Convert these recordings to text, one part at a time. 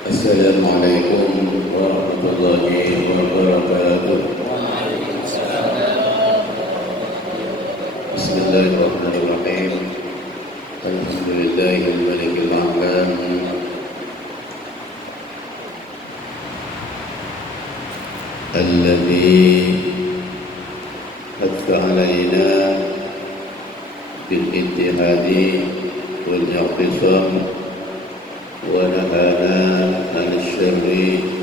Assalamualaikum warahmatullahi wabarakatuh. Bismillahirrahmanirrahim. Alhamdulillahil malikil a'lam. Alladzi hatta alaina bil ittihadi wal i'tisam ونهانا عن الشر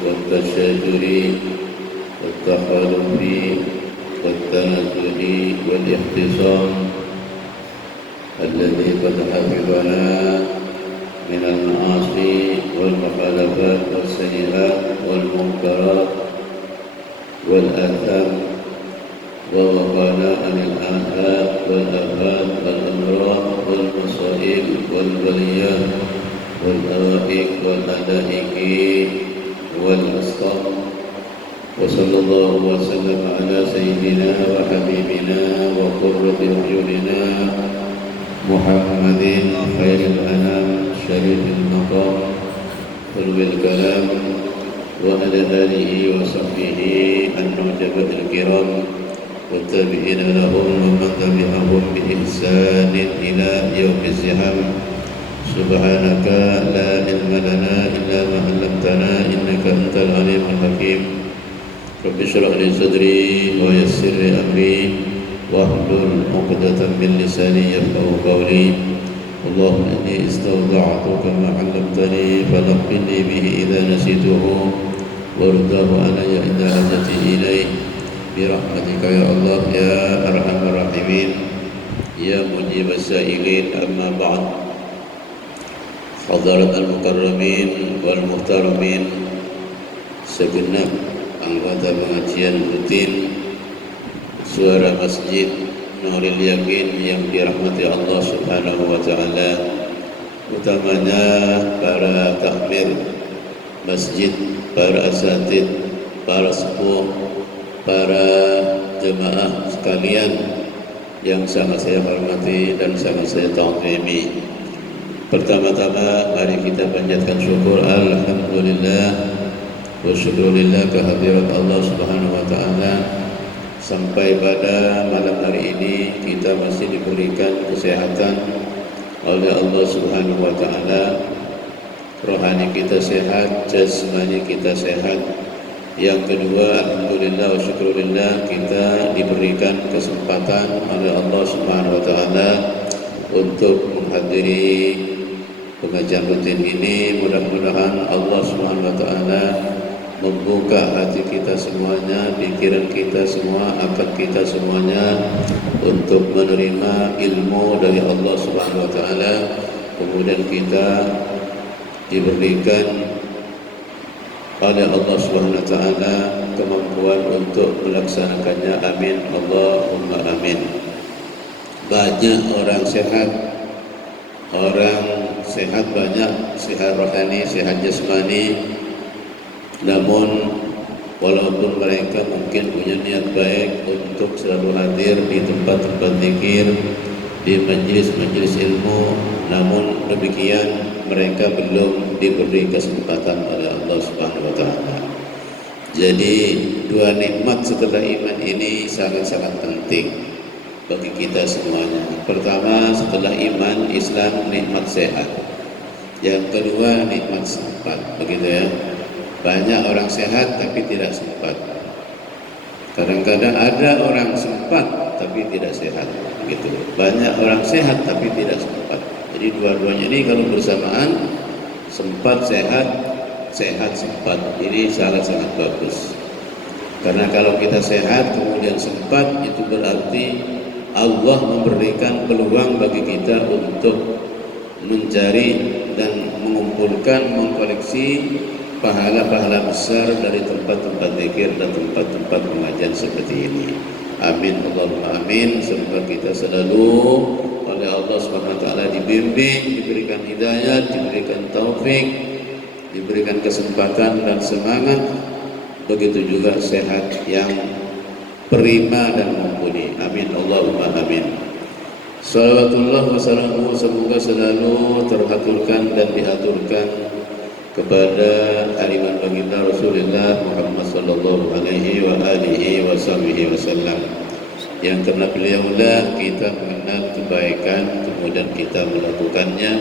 والتشاجر والتخالف والتنازل والاختصام الذي قد حفظنا من المعاصي والمخالفات والسيئات والمنكرات والآثام ووقانا عن الآفات والآفات والأمراض والمصائب والبليات والأوائك والأدائك والأسقام وصلى الله وسلم على سيدنا وحبيبنا وقرة أعيننا محمد خير الأنام شريف المقام حلو الكلام وعلى آله وصحبه النجبة الكرام والتابعين لهم ومن تبعهم بإحسان إلى يوم الزحام. سبحانك لا علم لنا إلا ما علمتنا إنك أنت العليم الحكيم. رب اشرح لي صدري ويسر لي أمري واحلل عقدة من لساني يفقهوا قولي. اللهم إني استودعتك ما علمتني فنقلني به إذا نسيته وارده علي إذا حاجتي إليه برحمتك يا الله يا أرحم الراحمين يا مجيب السائلين. أما بعد، Hadirat al-mukarramin wal muhtaramin, segenap anggota pengajian rutin Suara Masjid Nuril Yakin yang dirahmati Allah Subhanahu wa taala, utamanya para takmir masjid, para asatid, para sepuh, para jemaah sekalian yang sangat saya hormati dan sangat saya ta'zimi. Pertama-tama mari kita panjatkan syukur alhamdulillah wa syukurillah kehadirat Allah Subhanahu wa taala. Sampai pada malam hari ini kita masih diberikan kesehatan oleh Allah Subhanahu wa taala. Rohani kita sehat, jasmani kita sehat. Yang kedua, alhamdulillah wa syukurillah, kita diberikan kesempatan oleh Allah Subhanahu wa taala untuk menghadiri pengajian rutin ini. Mudah-mudahan Allah Subhanahu wa taala membuka hati kita semuanya, pikiran kita semua, akal kita semuanya untuk menerima ilmu dari Allah Subhanahu wa taala. Kemudian kita diberikan oleh Allah Subhanahu wa taala kemampuan untuk melaksanakannya. Amin Allahumma amin. Banyak orang sehat banyak, sehat rohani, sehat jasmani, namun walaupun mereka mungkin punya niat baik untuk selalu hadir di tempat-tempat zikir, di majelis-majelis ilmu, namun demikian mereka belum diberi kesempatan oleh Allah Subhanahu wa taala. Jadi dua nikmat setelah iman ini sangat-sangat penting bagi kita semuanya. Pertama, setelah iman Islam, nikmat sehat. Yang kedua, nikmat sempat. Begitu ya. Banyak orang sehat tapi tidak sempat. Kadang-kadang ada orang sempat tapi tidak sehat. Begitu. Banyak orang sehat tapi tidak sempat. Jadi dua-duanya ini kalau bersamaan, sempat sehat, sehat sempat. Ini sangat-sangat bagus. Karena kalau kita sehat kemudian sempat, itu berarti Allah memberikan peluang bagi kita untuk mencari dan mengumpulkan, mengkoleksi pahala-pahala besar dari tempat-tempat zikir dan tempat-tempat pengajian seperti ini. Amin Allahumma amin. Semoga kita selalu oleh Allah Subhanahu wa taala dibimbing, diberikan hidayah, diberikan taufik, diberikan kesempatan dan semangat. Begitu juga sehat yang prima dan mumpuni. Amin Allahumma amin. Salawatullah wa salamuhu semoga selalu terhaturkan dan diaturkan kepada hariman baginda Rasulullah Muhammad sallallahu alaihi wa alihi wasallam, yang karena beliaulah kita mengenal kebaikan kemudian kita melakukannya,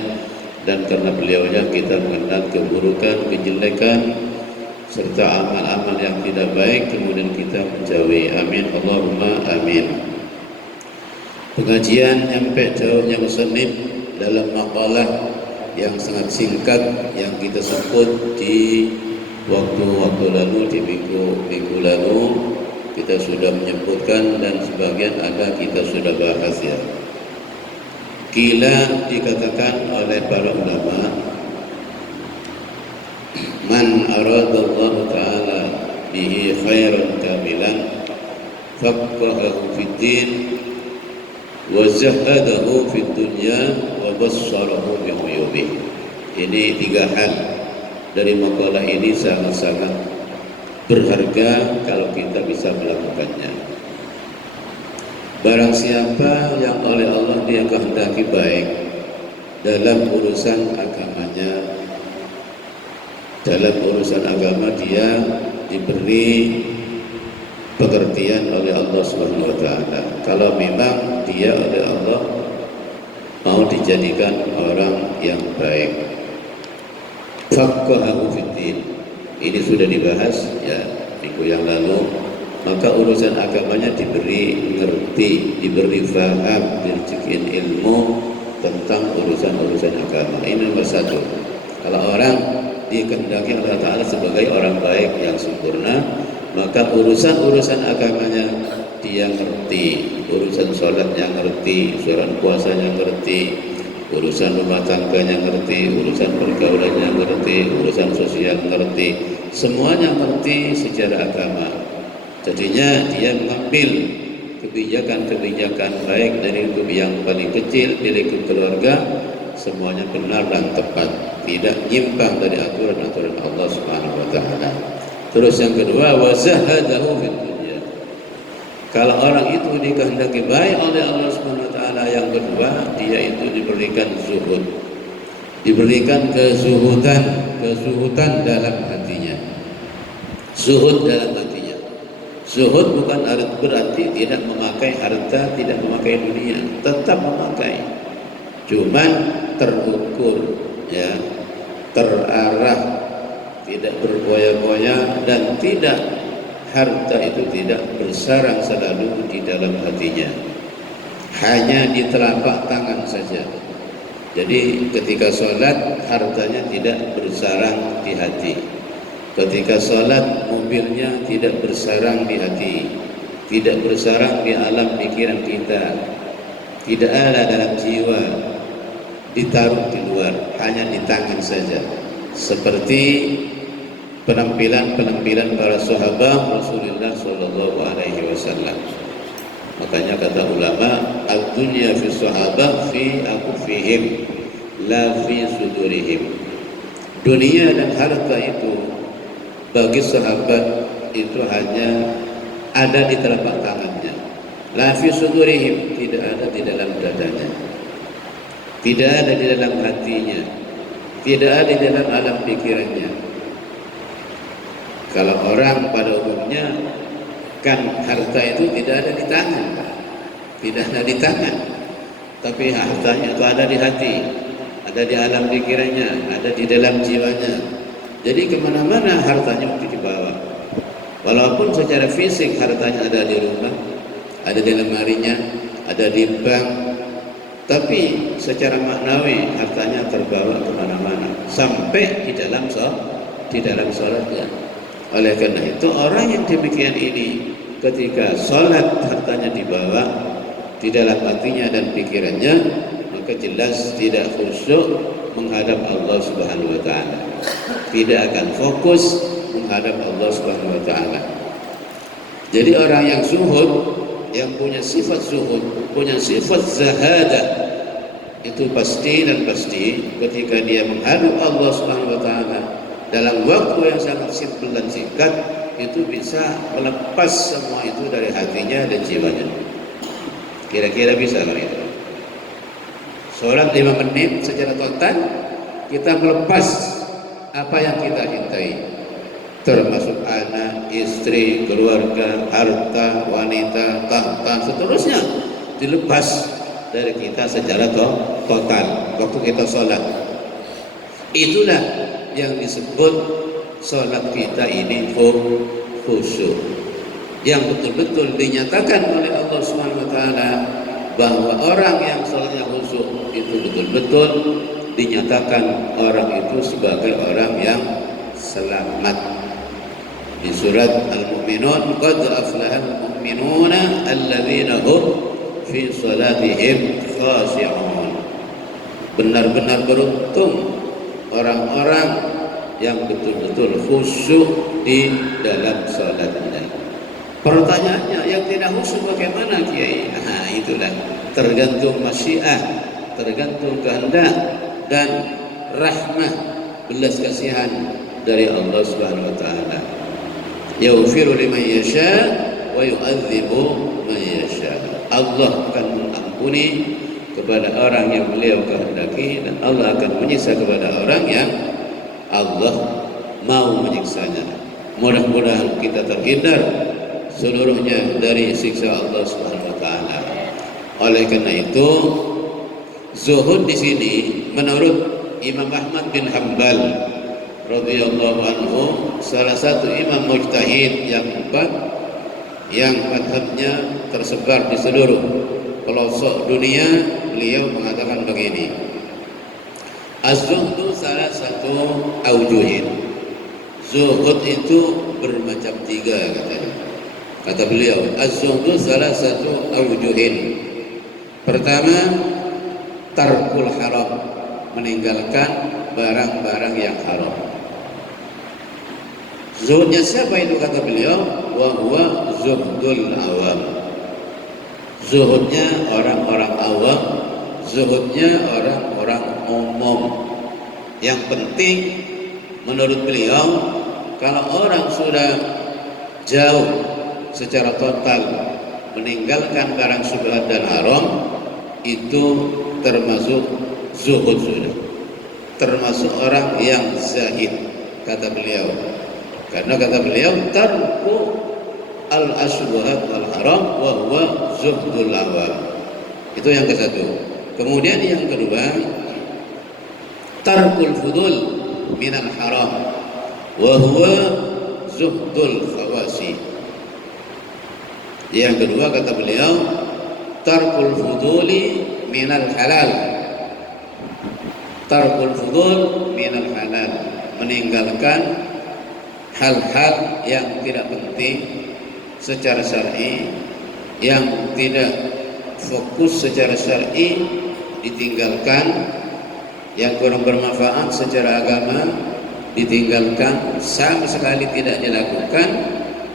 dan karena beliaunya kita mengenal keburukan, kejelekan serta amal-amal yang tidak baik kemudian kita menjauhi. Amin Allahumma amin. Pengajian nyampe jauhnya musannif dalam makalah yang sangat singkat yang kita sebut di waktu-waktu lalu, di minggu lalu kita sudah menyebutkan dan sebagian ada kita sudah bahas ya. Kila dikatakan oleh para ulama, man aradallahu ta'ala bihi khairan kamilan faqahahu fid din wa zahadahu fid dunya wa bassarahu bi uyubih. Ini tiga hal dari makalah ini sangat-sangat berharga kalau kita bisa melakukannya. Barang siapa yang oleh Allah dia kehendaki baik dalam urusan agamanya, dalam urusan agama dia diberi pengertian oleh Allah Subhanahu wa taala. Kalau memang dia oleh Allah mau dijadikan orang yang baik. Faqahahu fiddin. Ini sudah dibahas ya minggu yang lalu. Maka urusan agamanya diberi ngerti, diberi faham, direzekin ilmu tentang urusan-urusan agama. Ini nomor satu. Kalau orang dikehendaki Allah Ta'ala sebagai orang baik yang sempurna, maka urusan-urusan agamanya dia ngerti, urusan sholatnya ngerti, urusan puasanya ngerti, urusan rumah tangganya ngerti, urusan pergaulannya ngerti, urusan sosial ngerti, semuanya ngerti secara agama. Jadinya dia mengambil kebijakan-kebijakan baik dari yang paling kecil di lingkup keluarga, semuanya benar dan tepat, tidak nyimpang dari aturan-aturan Allah Subhanahu wa taala. Terus yang kedua, wa zahadahu fid dunya. Kalau orang itu dikehendaki baik oleh Allah Subhanahu wa taala, yang kedua dia itu diberikan zuhud. Diberikan kezuhudan dalam hatinya. Zuhud dalam hatinya. Zuhud bukan berarti tidak memakai harta, tidak memakai dunia, tetap memakai. Cuman terukur, ya, terarah, tidak bergoyah-goyah, dan tidak harta itu tidak bersarang selalu di dalam hatinya, hanya di telapak tangan saja. Jadi ketika sholat hartanya tidak bersarang di hati. Ketika sholat mobilnya tidak bersarang di hati, tidak bersarang di alam pikiran kita, tidak ada dalam jiwa, ditaruh di luar, hanya di tangan saja. Seperti penampilan para sahabat Rasulullah Sallallahu Alaihi Wasallam. Makanya kata ulama, ad-dunya fi sahabat fi akufihim, la fi sudurihim. Dunia dan harta itu bagi sahabat itu hanya ada di telapak tangannya. La fi sudurihim, tidak ada di dalam dadanya, tidak ada di dalam hatinya, tidak ada di dalam alam pikirannya. Kalau orang pada umumnya kan harta itu tidak ada di tangan, tidak ada di tangan, tapi hartanya itu ada di hati, ada di alam pikirannya, ada di dalam jiwanya. Jadi kemana-mana hartanya untuk dibawa. Walaupun secara fisik hartanya ada di rumah, ada di lemarinya, ada di bank, tapi secara maknawi hartanya terbawa kemana-mana, sampai di dalam sholatnya. Oleh karena itu orang yang demikian ini ketika sholat hartanya dibawa di dalam hatinya dan pikirannya, maka jelas tidak khusyuk menghadap Allah Subhanahu wa taala. Tidak akan fokus menghadap Allah Subhanahu wa taala. Jadi orang yang zuhud, yang punya sifat zuhud, punya sifat zahadah, itu pasti ketika dia menghadap Allah Subhanahu wa taala dalam waktu yang sangat simpel dan singkat, itu bisa melepas semua itu dari hatinya dan jiwanya. Kira-kira bisa kan itu? Sholat 5 menit secara total, kita melepas apa yang kita cintai, termasuk anak, istri, keluarga, harta, wanita, tahta, seterusnya dilepas dari kita secara total waktu kita sholat. Itulah yang disebut sholat kita ini khusyuk, yang betul-betul dinyatakan oleh Allah SWT bahwa orang yang sholatnya khusyuk itu betul-betul dinyatakan orang itu sebagai orang yang selamat. Di surat Al-Mu'minun, qad aflahal mu'minuna alladzina hum fi salatihim khashi'un. Benar-benar beruntung orang-orang yang betul-betul khusyuk di dalam salatnya. Pertanyaannya, yang tidak khusyuk bagaimana, Kiai? Nah, itulah tergantung masyiah, tergantung kehendak dan rahmah, belas kasihan dari Allah Subhanahu wa taala. Yaghfiru liman yasha wa yu'adzibu man yasha. Allah akan mengampuni kepada orang yang beliau kehendaki, dan Allah akan menyiksa kepada orang yang Allah mau menyiksanya. Mudah-mudahan kita terhindar seluruhnya dari siksa Allah Subhanahu wa taala. Oleh karena itu, zuhud di sini menurut Imam Ahmad bin Hanbal radhiyallahu anhu, salah satu imam mujtahid yang empat yang madhabnya tersebar di seluruh pelosok dunia, beliau mengatakan begini: az-zuhdu salah satu aujuhin. Zuhud itu bermacam tiga, katanya. Kata beliau, az-zuhdu salah satu aujuhin. Pertama, tarkul haram, meninggalkan barang-barang yang haram. Zuhudnya siapa itu, kata beliau? Wa huwa zuhdul awam. Zuhudnya orang-orang awam, zuhudnya orang-orang umum. Yang penting menurut beliau, kalau orang sudah jauh secara total meninggalkan barang syubhat dan haram, itu termasuk zuhud sudah, termasuk orang yang zahid, kata beliau. Karena kata beliau, tarku al-asybuhat al-haram wa huwa zuhdul awam. Itu yang ke satu. Kemudian yang kedua, tarkul fudul minal haram wa huwa zuhdul khawasi. Yang kedua kata beliau, tarkul fuduli minal halal. Tarkul fudul minal halal, meninggalkan hal-hal yang tidak penting secara syar'i, yang tidak fokus secara syar'i ditinggalkan, yang kurang bermanfaat secara agama ditinggalkan, sama sekali tidak dilakukan,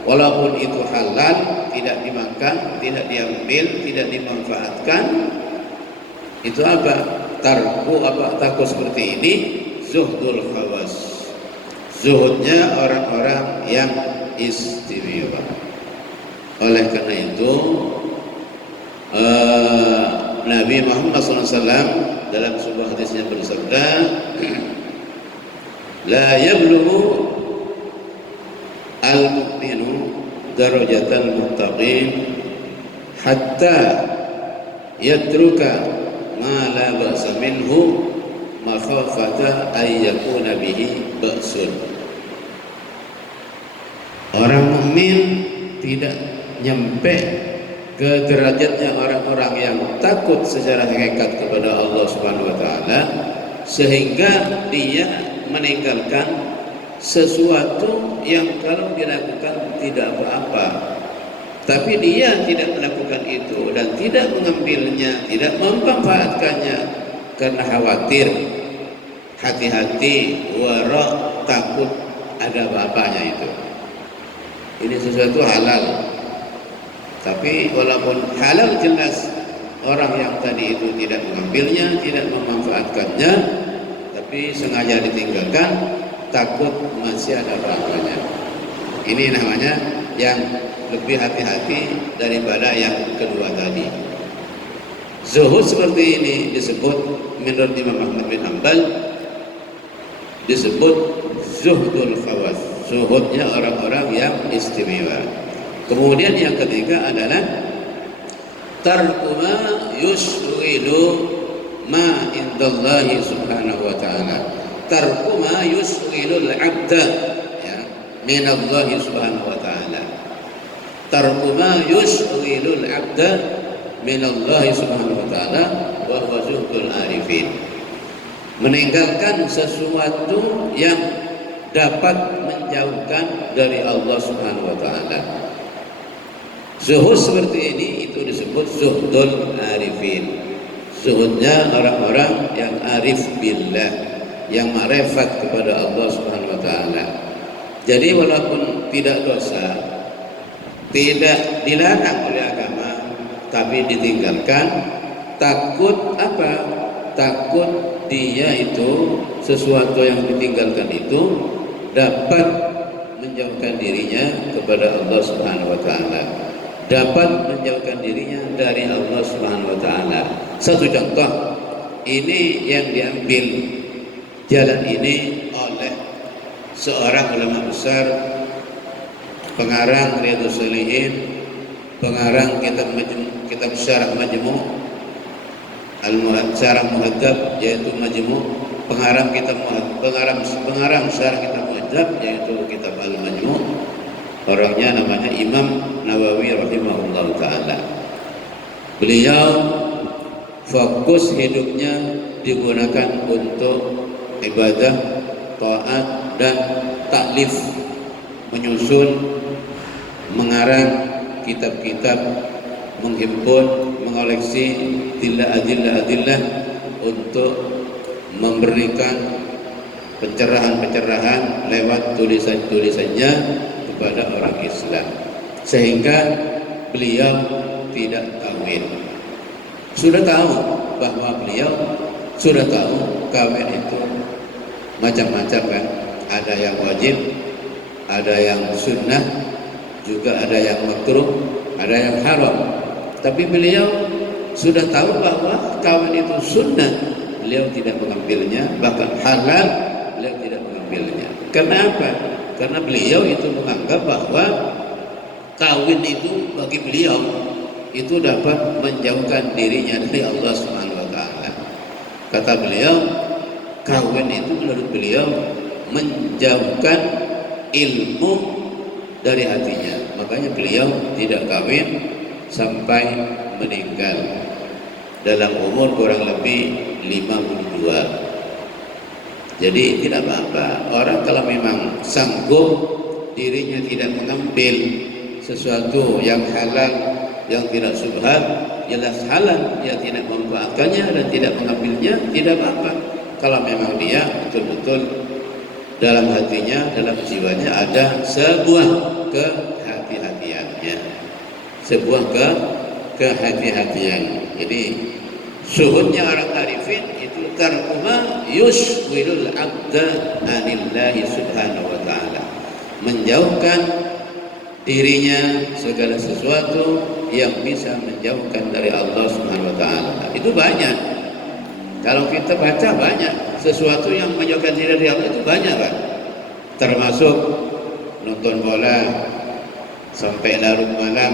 walaupun itu halal, tidak dimakan, tidak diambil, tidak dimanfaatkan. Itu apa? Tarku apa? Takut seperti ini, zuhdul khawas. Zuhudnya orang-orang yang istimewa. Oleh karena itu, Nabi Muhammad SAW dalam sebuah hadisnya bersabda, la yablughu al-mu'minu darajatal muttaqin hatta yatruka ma la ba'sa minhu makhafata ay yakuna bihi ba'sun. Orang mukmin tidak nyampe ke derajatnya orang-orang yang takut secara hakikat kepada Allah Subhanahu wa taala, sehingga dia meninggalkan sesuatu yang kalau dilakukan tidak apa-apa, tapi dia tidak melakukan itu dan tidak mengambilnya, tidak memanfaatkannya karena khawatir, hati-hati, wara, takut ada apa-apanya itu. Ini sesuatu halal, tapi walaupun halal jelas, orang yang tadi itu tidak mengambilnya, tidak memanfaatkannya, tapi sengaja ditinggalkan, takut masih ada apa-apanya. Ini namanya yang lebih hati-hati daripada yang kedua tadi. Zuhud seperti ini disebut menurut Imam Ahmad bin Hanbal, disebut zuhdul khawas, zuhudnya orang-orang yang istimewa. Kemudian yang ketiga adalah tarkuma yuswilu ma indallahi subhanahu wa ta'ala. Tarkuma yuswilul abda ya, minallahi subhanahu wa ta'ala. Tarkuma yuswilul abda minallahi subhanahu wa ta'ala wa huwa zuhdul arifin. Meninggalkan sesuatu yang dapat menjauhkan dari Allah subhanahu wa ta'ala. Zuhud seperti ini itu disebut zuhdul arifin. Zuhudnya orang-orang yang arif billah, yang ma'rifat kepada Allah subhanahu wa ta'ala. Jadi walaupun tidak dosa, tidak dilarang oleh agama, tapi ditinggalkan, takut apa? Takut dia itu sesuatu yang ditinggalkan itu dapat menjauhkan dirinya kepada Allah subhanahu wa ta'ala, dapat menjauhkan dirinya dari Allah subhanahu wa ta'ala. Satu contoh, ini yang diambil jalan ini oleh seorang ulama besar, pengarang Riyadhus Shalihin, pengarang kitab Syarah Majmu' Syarah Muhadzab, yaitu Majmu', pengarang Syarah kitab Muhadzab, yaitu kitab Al-Majmu'. Orangnya namanya Imam Nawawi rahimahullah ta'ala. Beliau fokus hidupnya digunakan untuk ibadah, taat, dan taklif, menyusun, mengarang kitab-kitab, menghimpun, mengoleksi adillah untuk memberikan pencerahan-pencerahan lewat tulisan-tulisannya kepada orang Islam, sehingga beliau tidak kawin. Sudah tahu bahwa beliau sudah tahu kawin itu macam-macam kan, ada yang wajib, ada yang sunnah, juga ada yang makruh, ada yang haram. Tapi beliau sudah tahu bahwa kawin itu sunnah, beliau tidak mengambilnya, bahkan halal beliau tidak mengambilnya. Karena apa? Karena beliau itu menganggap bahwa kawin itu bagi beliau itu dapat menjauhkan dirinya dari Allah Subhanahu wa taala. Kata beliau, kawin itu menurut beliau menjauhkan ilmu dari hatinya. Makanya beliau tidak kawin sampai meninggal dalam umur kurang lebih 52. Jadi tidak apa-apa orang kalau memang sanggup dirinya tidak mengambil sesuatu yang halal, yang tidak syubhat, jelas halal, dia tidak memanfaatkannya dan tidak mengambilnya, tidak apa-apa. Kalau memang dia betul-betul dalam hatinya, dalam jiwanya ada sebuah kehati-hatiannya, sebuah kehati-hatian. Jadi suhudnya orang arifin itu tarkuma yuswilul abda anillahi subhanahu wa ta'ala, menjauhkan dirinya segala sesuatu yang bisa menjauhkan dari Allah subhanahu wa ta'ala. Itu banyak, kalau kita baca banyak sesuatu yang menjauhkan diri dari Allah, itu banyak kan, termasuk nonton bola sampai larut malam,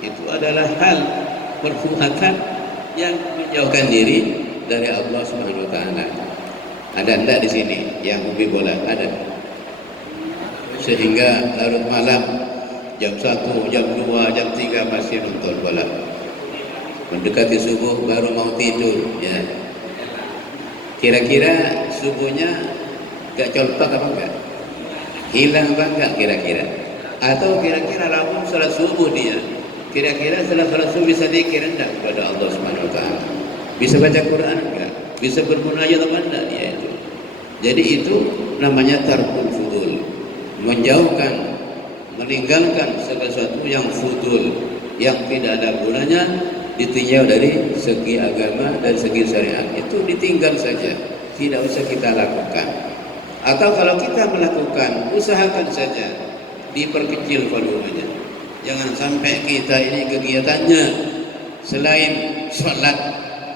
itu adalah hal perbuatan yang menjauhkan diri dari Allah Subhanahu wa taala. Ada enggak di sini yang hobi bola? Ada. Sehingga larut malam jam 1, jam 2, jam 3 masih nonton bola. Mendekati subuh baru mau tidur ya. Kira-kira subuhnya gak colpak apa enggak? Hilang apa enggak kira-kira? Atau kira-kira langsung salat subuh dia? Kira-kira setelah salat subuh bisa zikir enggak kepada Allah Subhanahu wa taala? Bisa baca Quran enggak? Bisa bermunajat apa enggak dia itu? Jadi itu namanya tarkul fudul, menjauhkan, meninggalkan segala sesuatu yang fudul, yang tidak ada gunanya, ditinjau dari segi agama dan segi syariat, itu ditinggal saja, tidak usah kita lakukan. Atau kalau kita melakukan, usahakan saja diperkecil volumenya. Jangan sampai kita ini kegiatannya selain sholat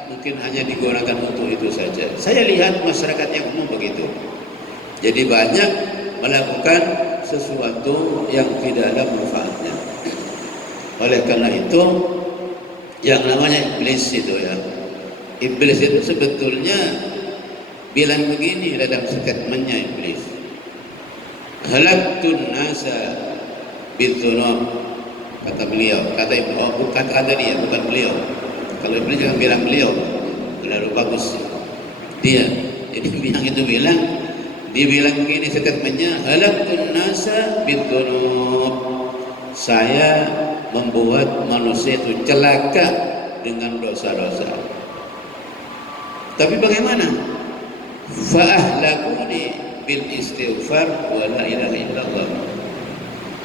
mungkin hanya digunakan untuk itu saja. Saya lihat masyarakat yang umum begitu. Jadi banyak melakukan sesuatu yang tidak ada manfaatnya. Oleh karena itu, yang namanya iblis itu ya, iblis itu sebetulnya bilang begini dalam statementnya iblis, halaqtun nasa bidzunub, kata beliau, kata dia, bukan beliau. Kalau iblis jangan bilang beliau, terlalu bagus dia. Jadi yang itu bilang, dia bilang begini statementnya, halaqtun nasa bidzunub, saya membuat manusia itu celaka dengan dosa-dosa. Tapi bagaimana? Fa'ahlakuni bil istighfar wa la ilaha illallah.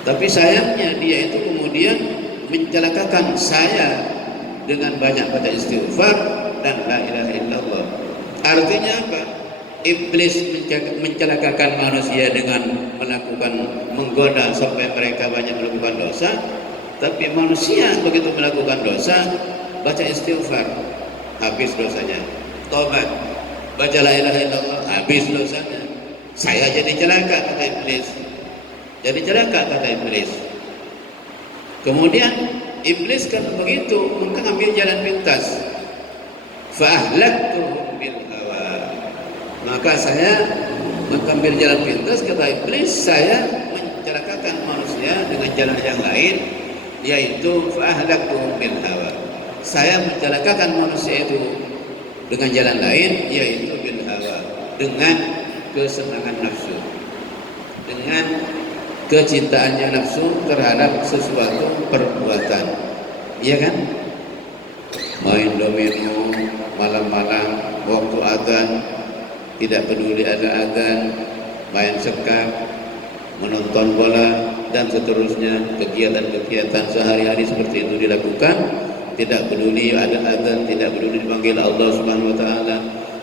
Tapi sayangnya dia itu kemudian mencelakakan saya dengan banyak baca istighfar dan la ilaha illallah. Artinya apa? Iblis mencelakakan manusia dengan menggoda sampai mereka banyak melakukan dosa. Tapi manusia begitu melakukan dosa, baca istighfar, habis dosanya. Tobat, baca la ilaha illallah, habis dosanya. Saya jadi celaka, kata iblis. Jadi celaka, kata iblis. Kemudian iblis kan begitu, maka ambil jalan pintas. Fa'ahlaktuhum bil hawa. Maka saya mengambil jalan pintas, kata iblis, saya mencelakakan manusia dengan jalan yang lain, yaitu fa'ahlaktuhum bil hawa. Saya mencelakakan manusia itu dengan jalan lain, yaitu bil hawa, dengan kesenangan nafsu, dengan kecintaannya nafsu terhadap sesuatu perbuatan, iya kan? Main domino malam-malam waktu azan, tidak peduli ada azan, main sekap, menonton bola dan seterusnya, kegiatan-kegiatan sehari-hari seperti itu dilakukan, tidak peduli ada azan, tidak peduli dipanggil Allah Subhanahu wa taala,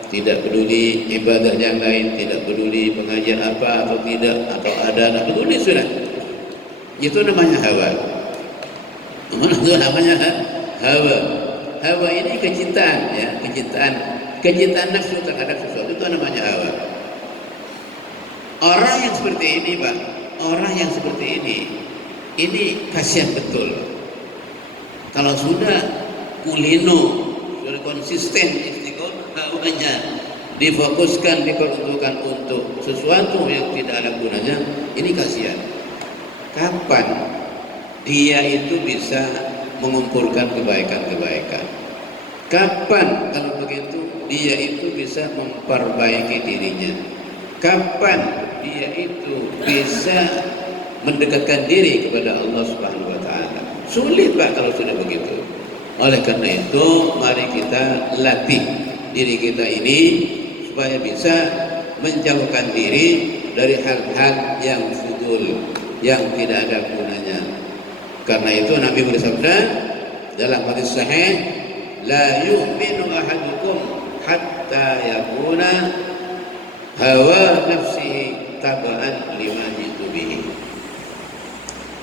tidak peduli ibadah yang lain, tidak peduli pengajian apa atau tidak, atau ada, tidak peduli sudah. Itu namanya hawa. Itu namanya hawa. Hawa ini kecintaan, ya, kecintaan nafsu terhadap sesuatu, itu namanya hawa. Orang yang seperti ini, Pak, orang yang seperti ini kasihan betul. Kalau sudah kulino, sudah konsisten istiqomah hawanya, difokuskan, diperuntukkan untuk sesuatu yang tidak ada gunanya, ini kasihan. Kapan dia itu bisa mengumpulkan kebaikan-kebaikan? Kapan kalau begitu dia itu bisa memperbaiki dirinya? Kapan dia itu bisa mendekatkan diri kepada Allah Subhanahu wa taala? Sulit, Pak, kalau sudah begitu. Oleh karena itu, mari kita latih diri kita ini supaya bisa menjauhkan diri dari hal-hal yang fudul, yang tidak ada gunanya. Karena itu Nabi bersabda dalam hadis sahih, la yu'minu ahadukum hatta yakuna hawa nafsihi taba'an lima jitu bihi.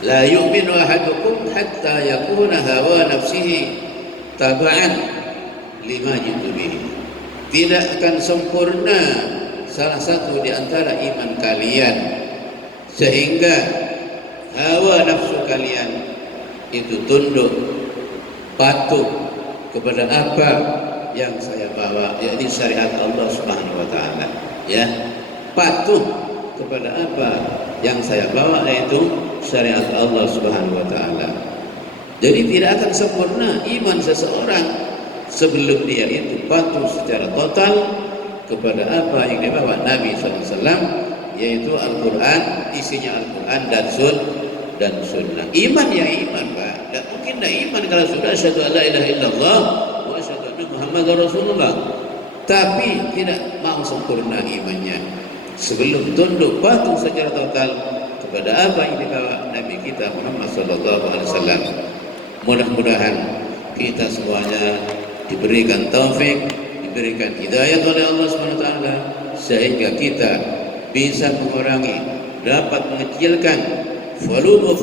La yu'minu ahadukum hatta yakuna hawa nafsihi taba'an lima jitu bihi. Tidak akan sempurna salah satu di antara iman kalian sehingga hawa nafsu kalian itu tunduk, patuh kepada apa yang saya bawa, yakni syariat Allah Subhanahu wa taala, ya. Patuh kepada apa yang saya bawa, yaitu syariat Allah Subhanahu wa taala. Jadi tidak akan sempurna iman seseorang sebelum dia itu patuh secara total kepada apa yang dibawa Nabi SAW, yaitu Al-Quran, isinya Al-Quran dan sunnah. Iman ya iman, Pak. Tidak mungkin tidak iman kalau sudah asyhadu an la ilaha illallah wa asyhadu anna Muhammadar Rasulullah, tapi tidak mau sempurna imannya sebelum tunduk patuh secara total kepada apa yang dibawa Nabi kita Muhammad SAW. Mudah-mudahan kita semuanya diberikan taufik, diberikan hidayah oleh Allah SWT, sehingga kita bisa mengurangi, dapat mengecilkan volume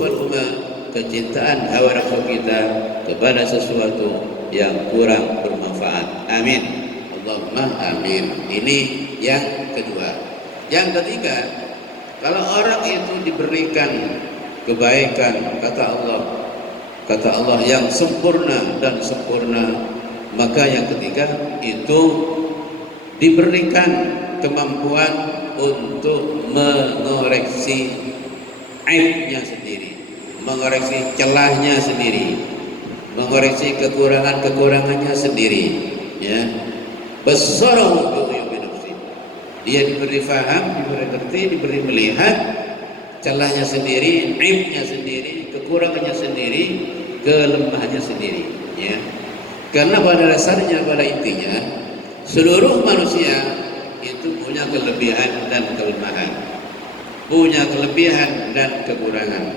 kecintaan hawa nafsu kita kepada sesuatu yang kurang bermanfaat. Amin. Allahumma amin. Ini yang kedua. Yang ketiga, Kalau orang itu diberikan kebaikan, kata Allah yang sempurna dan sempurna, maka yang ketiga itu diberikan kemampuan untuk mengoreksi aibnya sendiri, mengoreksi celahnya sendiri, mengoreksi kekurangannya sendiri, ya. Basarahu bi nafsi. Dia diberi faham, diberi ngerti, diberi melihat celahnya sendiri, aibnya sendiri, kekurangannya sendiri, kelemahannya sendiri, ya. Karena pada dasarnya, pada intinya, seluruh manusia itu punya kelebihan dan kelemahan, punya kelebihan dan kekurangan,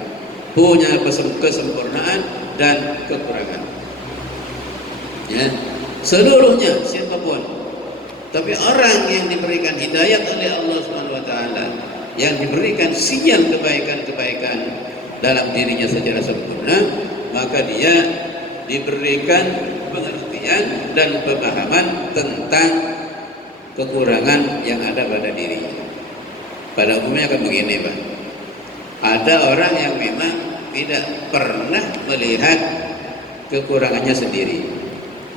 punya kesempurnaan dan kekurangan, ya, seluruhnya siapapun. Tapi orang yang diberikan hidayah oleh Allah Subhanahu wa taala, yang diberikan sinyal kebaikan-kebaikan dalam dirinya secara sempurna, maka dia diberikan pengertian dan pemahaman tentang kekurangan yang ada pada dirinya. Pada umumnya kan begini, Pak. Ada orang yang memang tidak pernah melihat kekurangannya sendiri,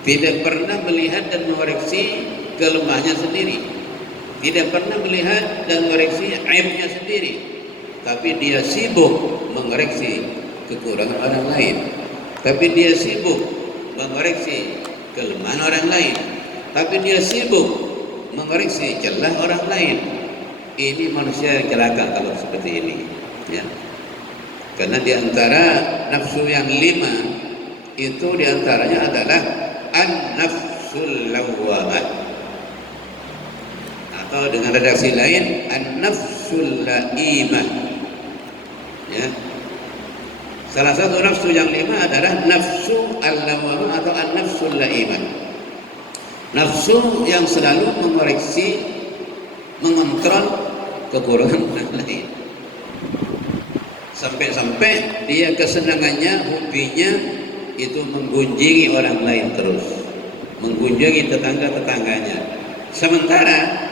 tidak pernah melihat dan mengoreksi kelemahannya sendiri, tidak pernah melihat dan mengoreksi aibnya sendiri, tapi dia sibuk mengoreksi kekurangan orang lain, tapi dia sibuk mengoreksi kelemahan orang lain, tapi dia sibuk mengoreksi celah orang lain. Ini manusia yang celaka kalau seperti ini, ya. Karena diantara nafsu yang 5 itu diantaranya adalah an-nafsul lawwamah, atau dengan redaksi lain an-nafsul laimah, ya. Salah satu nafsu yang 5 adalah nafsu al-lawwamah atau an-nafsul laimah, nafsu yang selalu mengoreksi, mengontrol kekurangan orang lain, sampai-sampai dia kesenangannya, hobinya itu menggunjingi orang lain terus, menggunjingi tetangga-tetangganya, sementara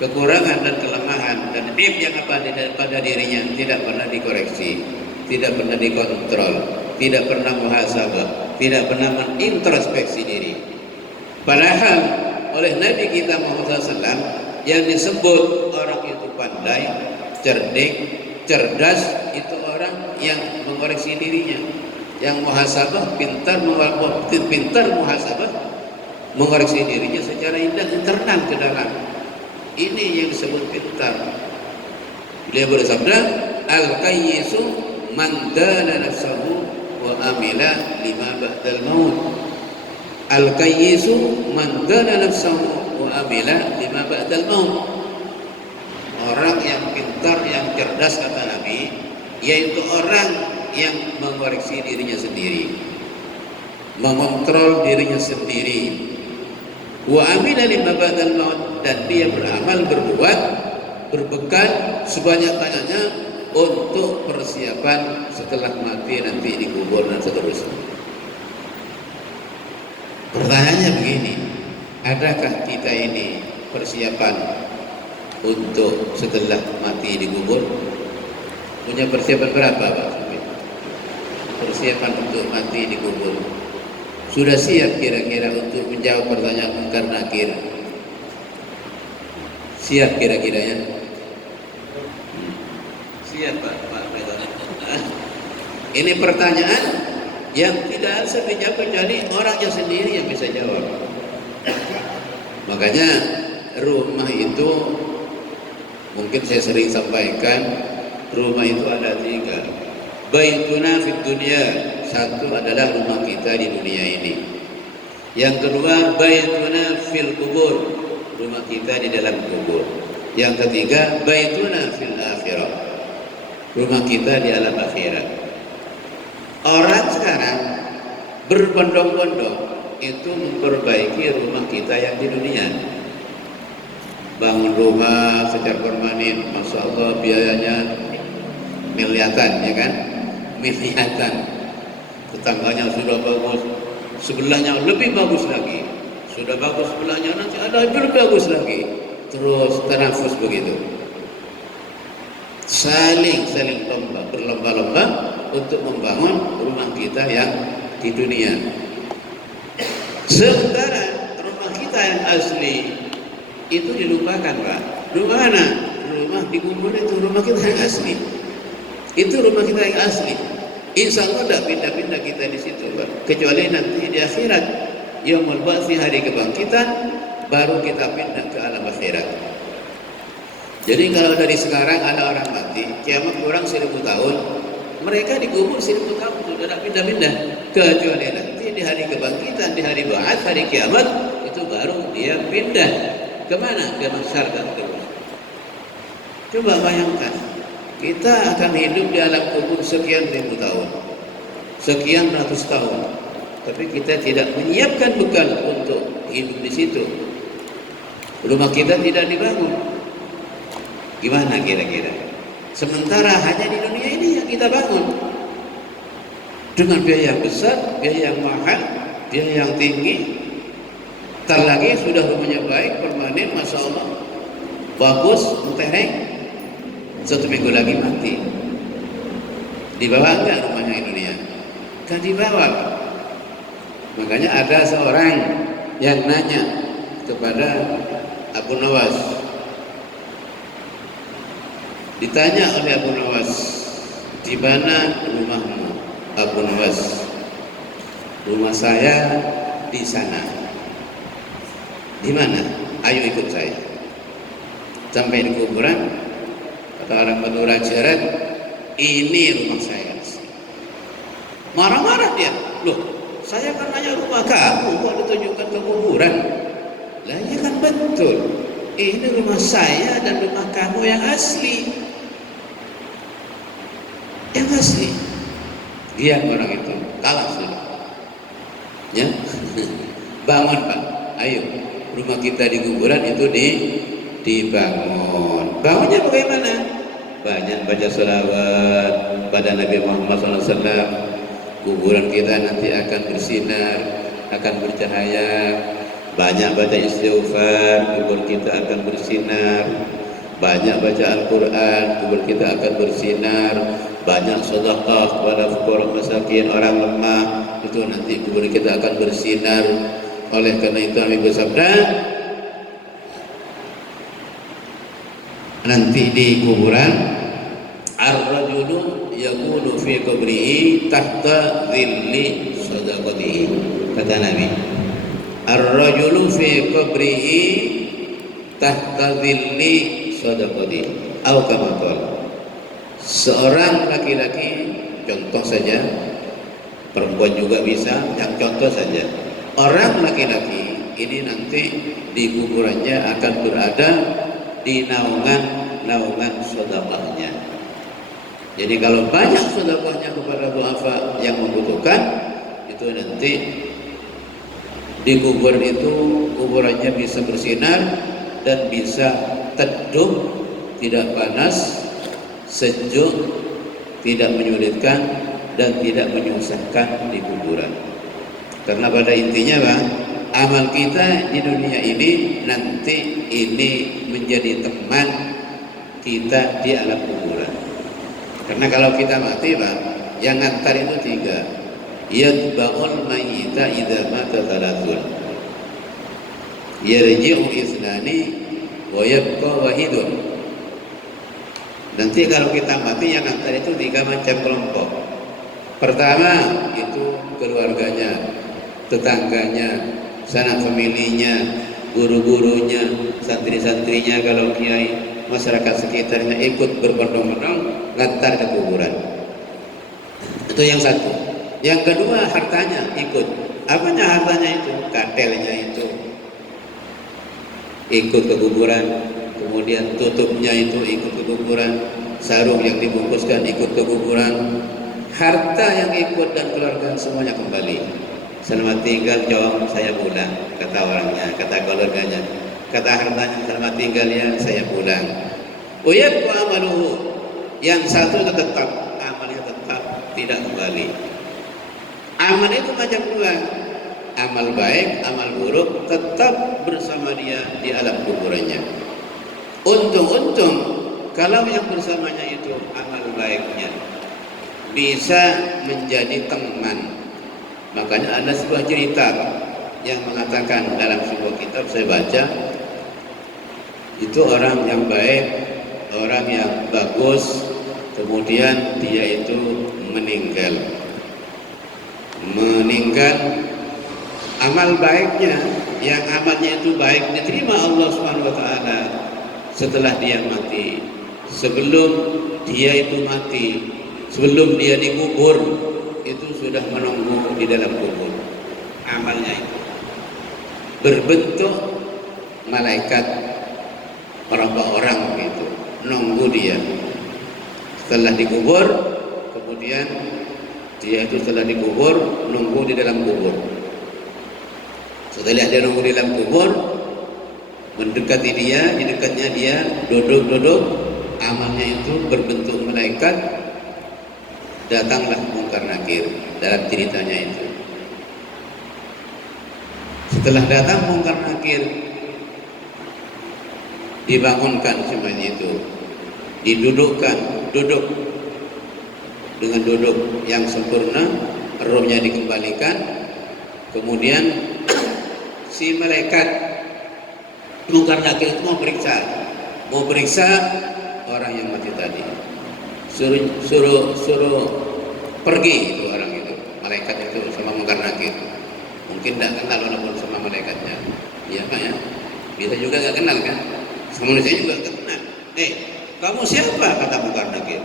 kekurangan dan kelemahan dan aib yang ada pada dirinya tidak pernah dikoreksi, tidak pernah dikontrol, tidak pernah muhasabah, tidak pernah mengintrospeksi diri. Padahal oleh Nabi kita Muhammad SAW yang disebut orang itu pandai, cerdik, cerdas, itu orang yang mengoreksi dirinya, yang muhasabah, pintar muhasabah, mengoreksi dirinya secara internal ke dalam. Ini yang disebut pintar. Dia bersabda, al-qayyisu man dana nafsahu wa amila lima ba'dal maut. Al-qayyisu man dana nafsahu wa amila lima ba'dal maut. Orang yang pintar, yang cerdas, kata Nabi, yaitu orang yang mengoreksi dirinya sendiri, mengontrol dirinya sendiri, wa amila lima ba'dal maut, dan dia beramal, berbuat, berbekal sebanyak-banyaknya untuk persiapan setelah mati nanti dikubur dan seterusnya. Pertanyaannya begini, adakah kita ini persiapan untuk setelah mati dikubur? Punya persiapan berapa, Pak? Persiapan untuk mati dikubur. Sudah siap kira-kira untuk menjawab pertanyaan mungkar nakir? Siap kira-kira, ya? Siap, Pak. Ini pertanyaan yang tidak bisa dijawab kecuali orangnya sendiri yang bisa jawab. Makanya rumah itu, mungkin saya sering sampaikan, rumah itu ada 3. Baituna fid dunya, satu adalah rumah kita di dunia ini. Yang kedua, baituna fil kubur, rumah kita di dalam kubur. Yang ketiga, baituna fil akhirah, rumah kita di alam akhirat. Orang sekarang berbondong-bondong itu memperbaiki rumah kita yang di dunia. Bangun rumah secara permanen, Masya Allah biayanya miliaran, ya kan? Miliaran. Tetangganya sudah bagus, sebelahnya lebih bagus lagi. Sudah bagus sebelahnya, nanti ada lebih bagus lagi. Terus tenafus begitu. saling berlomba-lomba untuk membangun rumah kita yang di dunia. Sementara rumah kita yang asli itu dilupakan, Pak. Rumah mana? Rumah di kubur itu rumah kita yang asli. Itu rumah kita yang asli. Insya Allah tidak pindah-pindah kita di situ, Pak. Kecuali nanti di akhirat, yaumul ba'tsi, hari kebangkitan, baru kita pindah ke alam akhirat. Jadi kalau dari sekarang ada orang mati, kiamat kurang 1000 tahun, mereka dikubur 1000 tahun sudah tidak pindah-pindah. Kecuali nanti di hari kebangkitan, di hari ba'ats, hari kiamat, itu baru dia pindah. Kemana? Ke mahsyar dan terus. Coba bayangkan, kita akan hidup di alam kubur sekian ribu tahun, sekian ratus tahun, tapi kita tidak menyiapkan bekal untuk hidup di situ. Rumah kita tidak dibangun. Gimana kira-kira? Sementara hanya di dunia ini yang kita bangun dengan biaya yang besar, biaya yang mahal, biaya yang tinggi. Ntar lagi sudah rumahnya baik, permanen, masya Allah, bagus, mentereng. 1 minggu lagi mati. Dibawa enggak rumahnya di dunia? Kan dibawa. Makanya ada seorang yang nanya kepada Abu Nawas. Ditanya oleh Abu Nawas, di mana rumahmu? Abu Nawas, rumah saya di sana. Di mana? Ayo ikut saya. Sampai di kuburan, kata orang Madura Jarat, ini rumah saya. Marah-marah dia. Loh, saya kan nanya rumah kamu, kok ditunjukkan ke kuburan? Lah ya kan betul. Ini rumah saya dan rumah kamu yang asli. Yang asli. Dia orang itu kalah sudah. Ya, bangun Pak. Ayo, rumah kita di kuburan itu dibangun. Bangunnya bagaimana? Banyak baca sholawat pada Nabi Muhammad SAW. Kuburan kita nanti akan bersinar, akan bercahaya. Banyak baca istighfar, kubur kita akan bersinar. Banyak baca Al-Quran, kubur kita akan bersinar. Banyak sedekah kepada fuqara masakin, orang lemah, itu nanti kubur kita akan bersinar. Oleh karena itu Nabi bersabda, nanti di kuburan, ar-rajulu yakunu fi qabrihi tahta dhilli sadaqatihi. Kata Nabi, ar-rajulu fi qabrihi tahta dhilli sadaqatihi. Atau kama qala, seorang laki-laki, contoh saja, perempuan juga bisa, yang contoh saja, orang laki-laki ini nanti di kuburannya akan berada di naungan sedekahnya. Jadi kalau banyak sedekahnya kepada duafa yang membutuhkan, itu nanti di kubur itu kuburannya bisa bersinar dan bisa teduh, tidak panas, sejuk, tidak menyulitkan dan tidak menyusahkan di kuburan. Karena pada intinya Bang, amal kita di dunia ini nanti ini menjadi teman kita di alam kuburan. Karena kalau kita mati Bang, yang ngantar itu 3. Yatba'ul mayyita idza mata thalathun. Yarji'u ithnani wa yabqa wahidun. Nanti kalau kita mati yang ngantar itu 3 macam kelompok. Pertama itu keluarganya, tetangganya, sanak familinya, guru-gurunya, santri-santrinya, kalau kiai, masyarakat sekitarnya ikut berbondong-bondong ngantar ke kuburan. Itu yang satu. Yang kedua, hartanya ikut. Apanya hartanya itu? Katelnya itu ikut ke kuburan. Kemudian tutupnya itu ikut ke kuburan. Sarung yang dibungkuskan ikut ke kuburan. Harta yang ikut dan keluarga semuanya kembali. Selamat tinggal, jawab saya pulang, kata orangnya, kata keluarganya. Kata hartanya, selamat tinggal ya, saya pulang. Uyat wa amaluhu. Yang satu tetap, amalnya tetap tidak kembali. Amal itu macam 2. Amal baik, amal buruk tetap bersama dia di alam kuburannya. Untung-untung Kalau yang bersamanya itu amal baiknya bisa menjadi teman. Makanya ada sebuah cerita yang mengatakan dalam sebuah kitab saya baca, itu orang yang baik, orang yang bagus, kemudian dia itu meninggal, amal baiknya, yang amalnya itu baik diterima Allah Subhanahu wa taala setelah dia mati. Sebelum dia itu mati, sebelum dia dikubur, itu sudah menunggu di dalam kubur. Amalnya itu berbentuk malaikat, berapa orang itu nunggu dia setelah dikubur. Kemudian dia itu setelah dikubur nunggu di dalam kubur. Setelah dia nunggu di dalam kubur, mendekati dia, di dekatnya dia duduk, amalnya itu berbentuk malaikat. Datanglah Munkar Nakir dalam ceritanya itu. Setelah datang Munkar Nakir, dibangunkan semuanya itu, didudukkan, duduk dengan duduk yang sempurna, rohnya dikembalikan. Kemudian si malaikat Munkar Nakir itu mau periksa orang yang mati tadi. Suruh pergi itu orang itu, malaikat itu sama Munkar Nakir. Mungkin tidak kenal walaupun sama malaikatnya. Iya Pak ya, kita juga nggak kenal kan, sama manusia juga nggak kenal. Kamu siapa? Kata Munkar Nakir.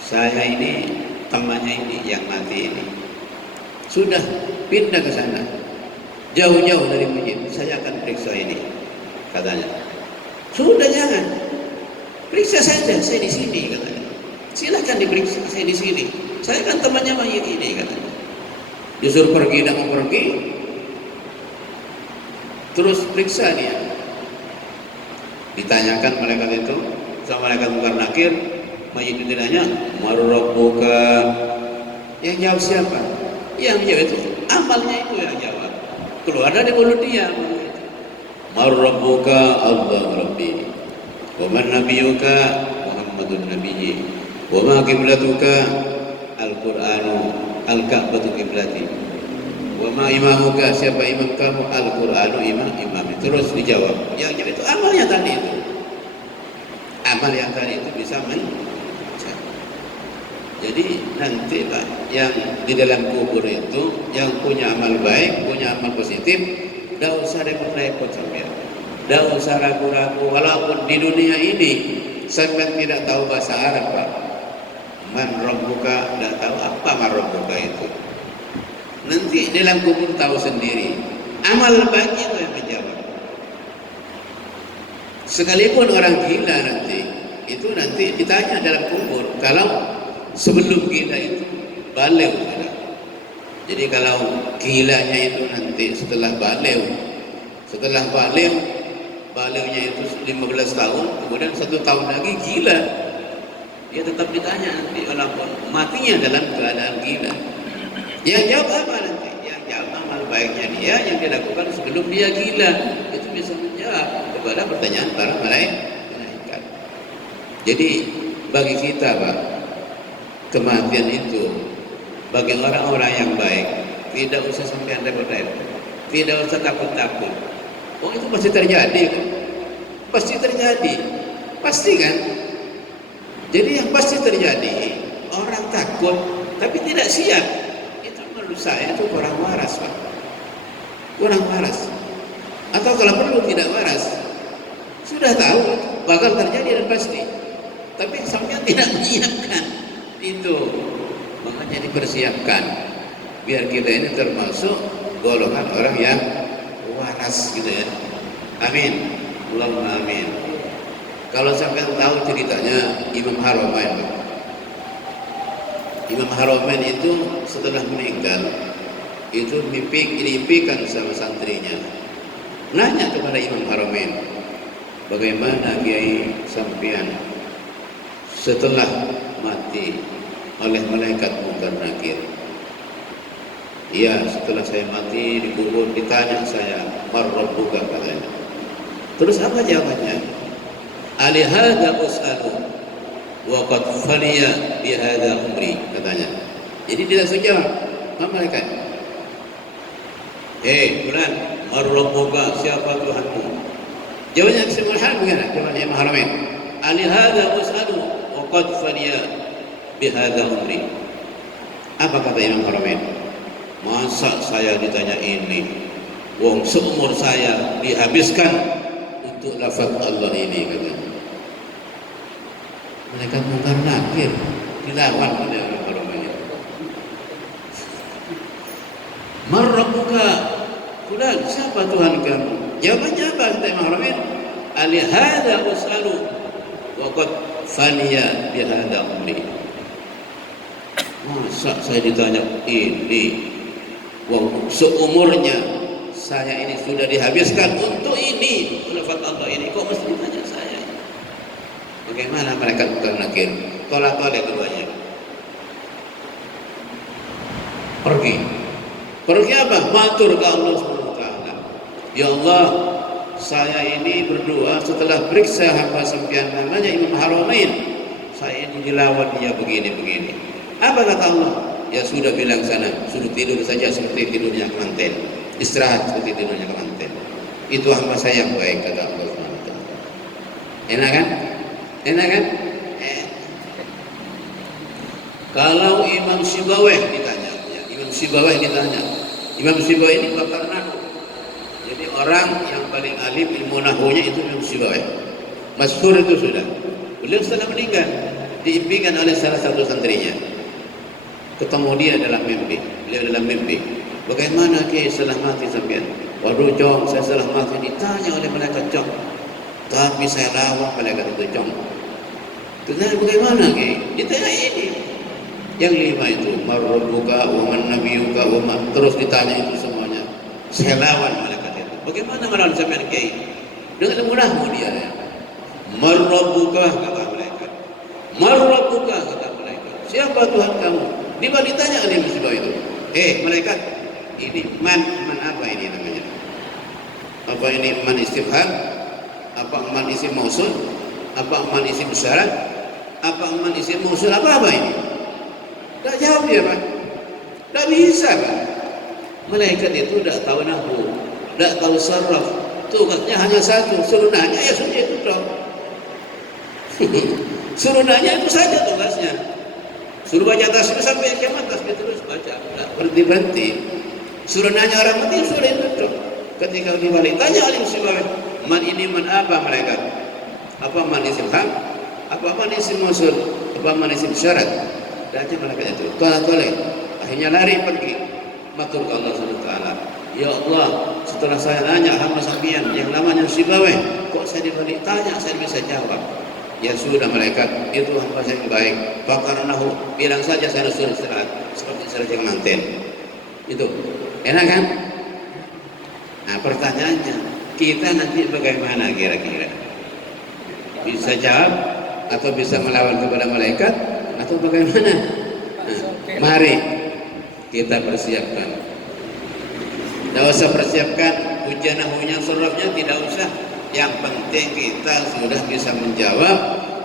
Saya ini temannya ini yang mati ini. Sudah pindah ke sana, jauh-jauh dari masjid. Saya akan periksa ini, katanya. Sudah jangan, periksa saja, saya di sini, katanya. Silakan diperiksa, saya di sini. Saya kan temannya mayit ini, katanya. Disuruh pergi, tidak mau pergi. Terus periksa dia. Ditanyakan malaikat itu sama malaikat Munkar Nakir. Mayit itu ditanya, "Marrabbuka?" Yang jawab siapa? Yang jawab itu amalnya itu yang jawab. Keluar dari mulut dia. "Marrabbuka?" "Allah Rabbi." "Wa man nabiyyuka?" "Muhammadun nabiyyi." "Wa ma qiblatuka?" "Al-Qur'anu al-Ka'batu qiblati." "Wa ma imamuka?" "Siapa imam kamu?" "Al-Qur'anu imam." Terus dijawab. Yang jawab itu amalnya tadi itu. Amal yang tadi itu bisa jadi nanti Pak, yang di dalam kubur itu yang punya amal baik, punya amal positif, tidak usah repot-repot sampean, tidak usah ragu-ragu. Walaupun di dunia ini sampean tidak tahu bahasa Arab Pak, man rabbuka, tidak tahu apa man rabbuka itu. Nanti di dalam kubur tahu sendiri. Amal baiknya itu yang menjawab. Sekalipun orang gila itu nanti ditanya dalam kubur. Kalau sebelum gila itu balew. Jadi kalau gilanya itu nanti setelah balewnya itu 15 tahun, kemudian 1 tahun lagi gila, dia tetap ditanya nanti walaupun matinya dalam keadaan gila. Yang jawab apa nanti? Yang jawab amal baiknya dia yang dilakukan sebelum dia gila, itu bisa menjawab kepada pertanyaan para malaikat. Jadi bagi kita Pak, kematian itu bagi orang-orang yang baik tidak usah sampai repot-repot, tidak usah takut-takut. Oh itu pasti terjadi kan? Pasti terjadi, pasti kan? Jadi yang pasti terjadi, orang takut tapi tidak siap, itu menurut saya itu kurang waras Pak. Kurang waras. Atau kalau perlu tidak waras. Sudah tahu bakal terjadi dan pasti, tapi sampai tidak menyiapkan itu. Makanya dipersiapkan biar kita ini termasuk golongan orang yang waras gitu ya. Amin. Allahumma amin. Kalau sampai tahu ceritanya Imam Haramain. Imam Haramain itu setelah meninggal itu dimimpikan sama santrinya. Nanya kepada Imam Haramain, bagaimana Kiai sampean setelah mati oleh malaikat Munkar Nakir? Iya, setelah saya mati dikubur ditanya saya, "Mar rabbuka?" katanya. Terus apa jawabannya? alihada us'alu wa qad faliya bihada umri, katanya. Jadi dia langsung jawab, apa mereka? Fulan, marrabbuka, siapa Tuhanmu? Jawabnya semua hal bagaimana? Jawabnya Imam Haramain, alihada us'alu wa qad faliya bihada umri. Apa kata Imam Haramain? Masa saya ditanya ini, wong seumur saya dihabiskan untuk lafaz Allah ini, katanya. Malaikat Munkar Nakir dilawan oleh orang-orang ini. Marrabbuka, fulan, siapa Tuhan kamu? Jawabannya apa kata Imam Haramain? Alihada us'alu wa qad faniya bihada umri. Masa saya ditanya ini, wong seumurnya saya ini sudah dihabiskan untuk ini, lafaz Allah ini, kok mesti ditanya saya? Bagaimana mereka Munkar Nakir? Tolak-tolak keduanya. Pergi apa? Matur ke Allah SWT. Ya Allah, saya ini berdoa setelah periksa hamba sempian namanya Imam Haramain. Saya ini dilawan dia begini-begini. Apa kata Allah? Ya sudah, bilang sana, suruh tidur saja seperti tidurnya kemanten. Istirahat seperti tidurnya kemanten. Itu hamba saya yang baik, kata Allah SWT. Enak kan? Enak kan? Kalau Imam Sibawayh ditanya, Imam Sibawayh ini bakal nahu. Jadi orang yang paling alim ilmu nahunya itu Imam Sibawayh. Masyhur itu sudah. Beliau setelah meninggal diimpikan oleh salah satu santrinya. Ketemu dia dalam mimpi. Beliau dalam mimpi. Bagaimana Ki setelah mati sampean? Waduh Jong, saya setelah mati ditanya oleh malaikat Jong. Tapi saya lawan malaikat itu Jong. Tanya bagaimana Ki? Ditanya ini. Yang 5 itu, marrabbuka wa man nabiyuka wa man, terus ditanya itu semuanya. Saya lawan malaikat itu. Bagaimana melawan sampean Kiai? Dengan mudahmu dia. Ya. Marrabbuka, kata malaikat. Marrabbuka, kata malaikat. Siapa Tuhan kamu? Dia ditanya oleh musibah itu. Malaikat, ini man apa ini namanya? Apa ini man istifham? Apa man isim mausul? Apa man isim syarat? Apa man isim mausul? Apa ini? Tak jawab dia, Pak. Tak bisa, Pak. Malaikat itu tak tahu nahwu, tak tahu saraf. Tugasnya hanya satu, suruh nanya, ya sudah itu dong. Suruh nanya itu saja tugasnya. Suruh baca tasbih sampai kiamat, tasbih terus baca, tak berhenti-berhenti. Suruh nanya orang mati, sudah itu dong. Ketika dibalik, tanya alim Sibawayh, man ini man apa malaikat? Apa man isim ham? Apa man isim mausul? Apa man isim syarat? Aja malaikat itu tolak-tolak, akhirnya lari pergi matur ke Allah SWT. Ya Allah, setelah saya nanya hamba sampean yang namanya Sibawayh, kok saya dibalik tanya saya bisa jawab? Ya sudah malaikat, itu hamba saya yang baik, fakarnahu, bilang saja saya suruh istirahat seperti serajang manten. Itu enak kan? Nah pertanyaannya, kita nanti bagaimana kira-kira? Bisa jawab atau bisa melawan kepada malaikat atau bagaimana? Nah, mari kita persiapkan. Tidak usah persiapkan ujian nahunya, surafnya tidak usah. Yang penting kita sudah bisa menjawab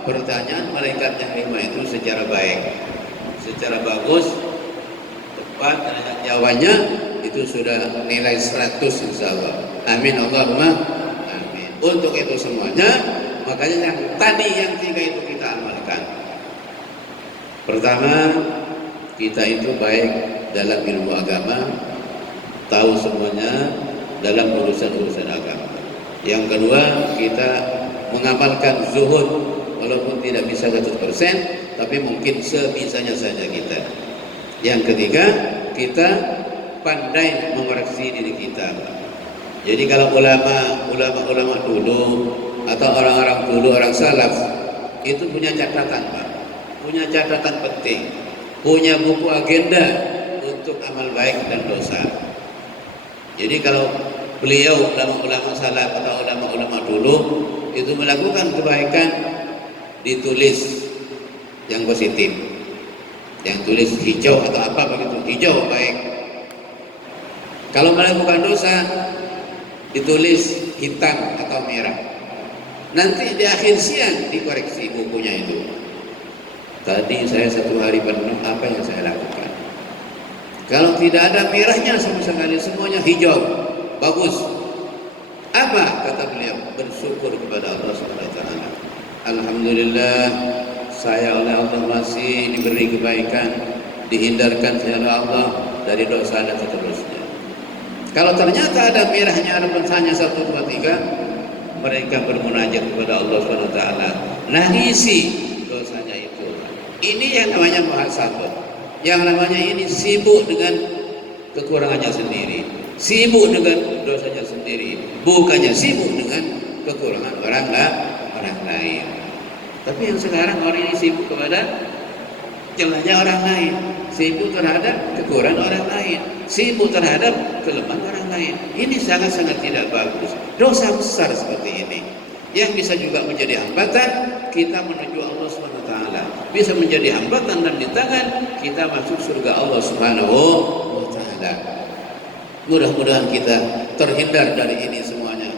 pertanyaan malaikat yang 5 itu secara baik, secara bagus, tepat, dan jawabannya itu sudah nilai 100 insya Allah. Amin Allahumma amin. Untuk itu semuanya, makanya yang tadi yang 3 itu kita amalkan. Pertama, kita itu baik dalam ilmu agama, tahu semuanya dalam urusan-urusan agama. Yang kedua, kita mengamalkan zuhud, walaupun tidak bisa 100%, tapi mungkin sebisanya saja kita. Yang ketiga, kita pandai mengoreksi diri kita. Jadi kalau ulama dulu atau orang-orang dulu, orang salaf, itu punya catatan, Pak. Punya catatan penting, punya buku agenda untuk amal baik dan dosa. Jadi kalau beliau ulama-ulama salaf atau ulama-ulama dulu itu melakukan kebaikan, ditulis yang positif, yang tulis hijau atau apa begitu, hijau baik. Kalau melakukan dosa ditulis hitam atau merah. Nanti di akhir siang dikoreksi bukunya itu. Tadi saya 1 hari penuh, apa yang saya lakukan? Kalau tidak ada merahnya sama sekali, semuanya hijau, bagus. Apa kata beliau? Bersyukur kepada Allah Subhanahu wa taala. Alhamdulillah, saya oleh Allah masih diberi kebaikan, dihindarkan oleh Allah dari dosa dan seterusnya. Kalau ternyata ada merahnya, ada tulisannya 1, 2, 3, mereka bermunajat kepada Allah Subhanahu wa taala, nangisi dosanya itu. Ini yang namanya muhasabah. Yang namanya ini sibuk dengan kekurangannya sendiri, sibuk dengan dosanya sendiri, bukannya sibuk dengan kekurangan orang lain. Tapi yang sekarang orang ini sibuk kepada celahnya orang lain, sibuk terhadap kekurangan orang lain, sibuk terhadap kelemahan orang lain. Ini sangat-sangat tidak bagus. Dosa besar seperti ini yang bisa juga menjadi hambatan kita menuju Allah Subhanahu wa taala, bisa menjadi hambatan dan rintangan kita masuk surga Allah Subhanahu wa taala. Mudah-mudahan kita terhindar dari ini semuanya,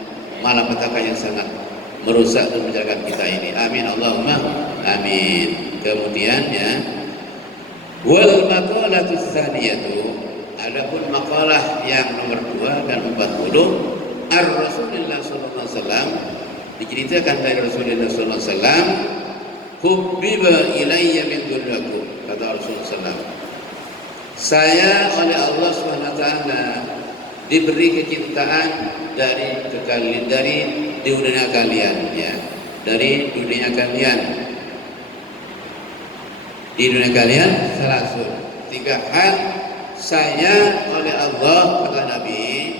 malapetaka yang sangat merusak dan menjaga kita ini. Amin Allahumma amin. Kemudian ya, wal maqalatu tsaniyatu, adapun makalah yang nomor 2 dan 40, Rasulullah sallallahu alaihi wasallam, diceritakan dari Rasulullah sallallahu alaihi wasallam, hubbiba ilayya min dunyakum, kata Rasulullah sallallahu, saya oleh Allah Subhanahu wa taala diberi kecintaan dari dunia kalian, ya, dari dunia kalian. Di dunia kalian salasun, 3 hal saya oleh Allah, kata Nabi,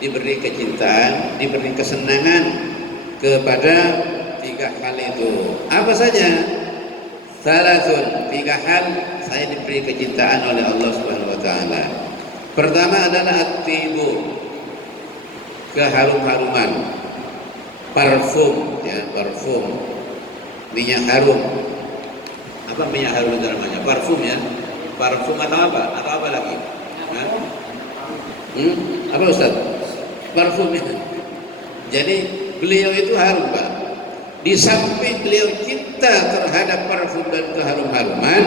diberi kecintaan, diberi kesenangan kepada 3 hal itu. Apa saja? Salasun, 3 hal saya diberi kecintaan oleh Allah Subhanahu wa taala. Pertama adalah at-tibu, keharum-haruman, parfum, ya, parfum, minyak harum. Apa minyak harum itu namanya? Parfum, ya. Parfum atau apa? Atau apa lagi? Apa Ustaz? Parfum itu. Jadi beliau itu harum, Pak. Di samping beliau cinta terhadap parfum dan keharum-haruman,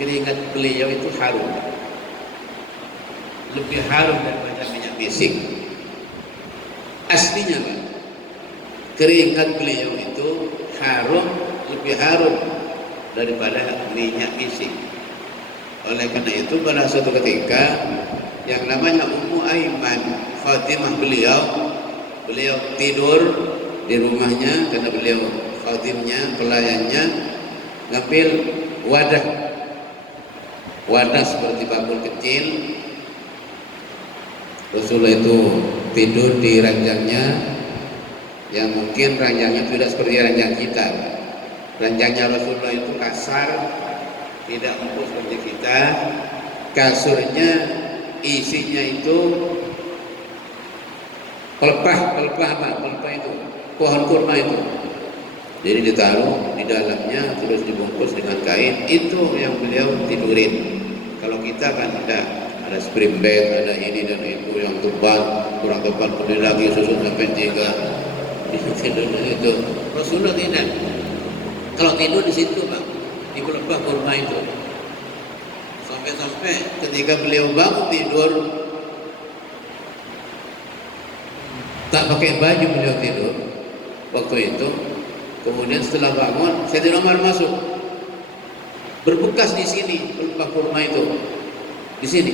keringat beliau itu harum, lebih harum daripada minyak misik. Aslinya, Pak, keringat beliau itu harum, lebih harum daripada minyak misik. Oleh karena itu pada suatu ketika yang namanya Ummu Aiman, Fatimah beliau tidur di rumahnya karena beliau khatimnya, pelayannya, ngambil wadah seperti bakul kecil. Rasulullah itu tidur di ranjangnya, yang mungkin ranjangnya tidak seperti ranjang kita. Ranjangnya Rasulullah itu kasar, tidak empuk seperti kita. Kasurnya isinya itu pelepah itu, pohon kurma itu. Jadi ditaruh di dalamnya, terus dibungkus dengan kain. Itu yang beliau tidurin. Kalau kita kan ada spring bed, ada ini dan itu yang tebal, kurang tebal, kemudian lagi susun sampai 3. Itu Rasulullah tidak. Kalau tidur di situ, Bang, di pelepah kurma itu. Sampai ketika beliau bangun tidur, tak pakai baju beliau tidur waktu itu. Kemudian setelah bangun, Sayyidina Umar masuk, berbekas di sini pelepah kurma itu, di sini.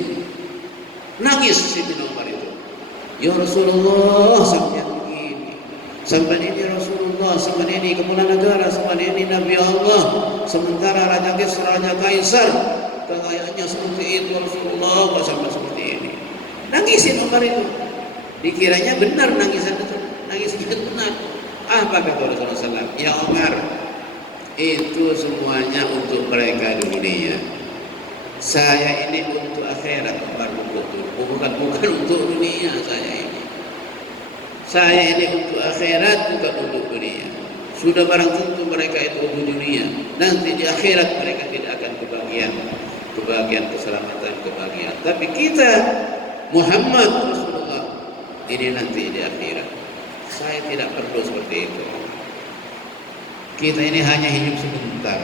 Nangis Sayyidina Umar itu. Ya Rasulullah, sampai ini Rasulullah, sampai ini kepala negara, sampai ini Nabi Allah, sementara Raja Kisra, Raja Kaisar, kekayaannya seperti itu Rasulullah, sampai seperti ini. Nangisin Umar itu. Dikiranya benar nangisan itu, nangisnya benar. Apa kata Rasulullah SAW? Ya Umar, itu semuanya untuk mereka dunia. Saya ini untuk akhirat, bukan untuk dunia. Saya ini untuk akhirat, bukan untuk dunia. Sudah barang tentu mereka itu untuk dunia. Nanti di akhirat mereka tidak akan kebahagiaan, keselamatan, kebahagiaan. Tapi kita Muhammad Rasulullah ini nanti di akhirat. Saya tidak perlu seperti itu. Kita ini hanya hidup sebentar.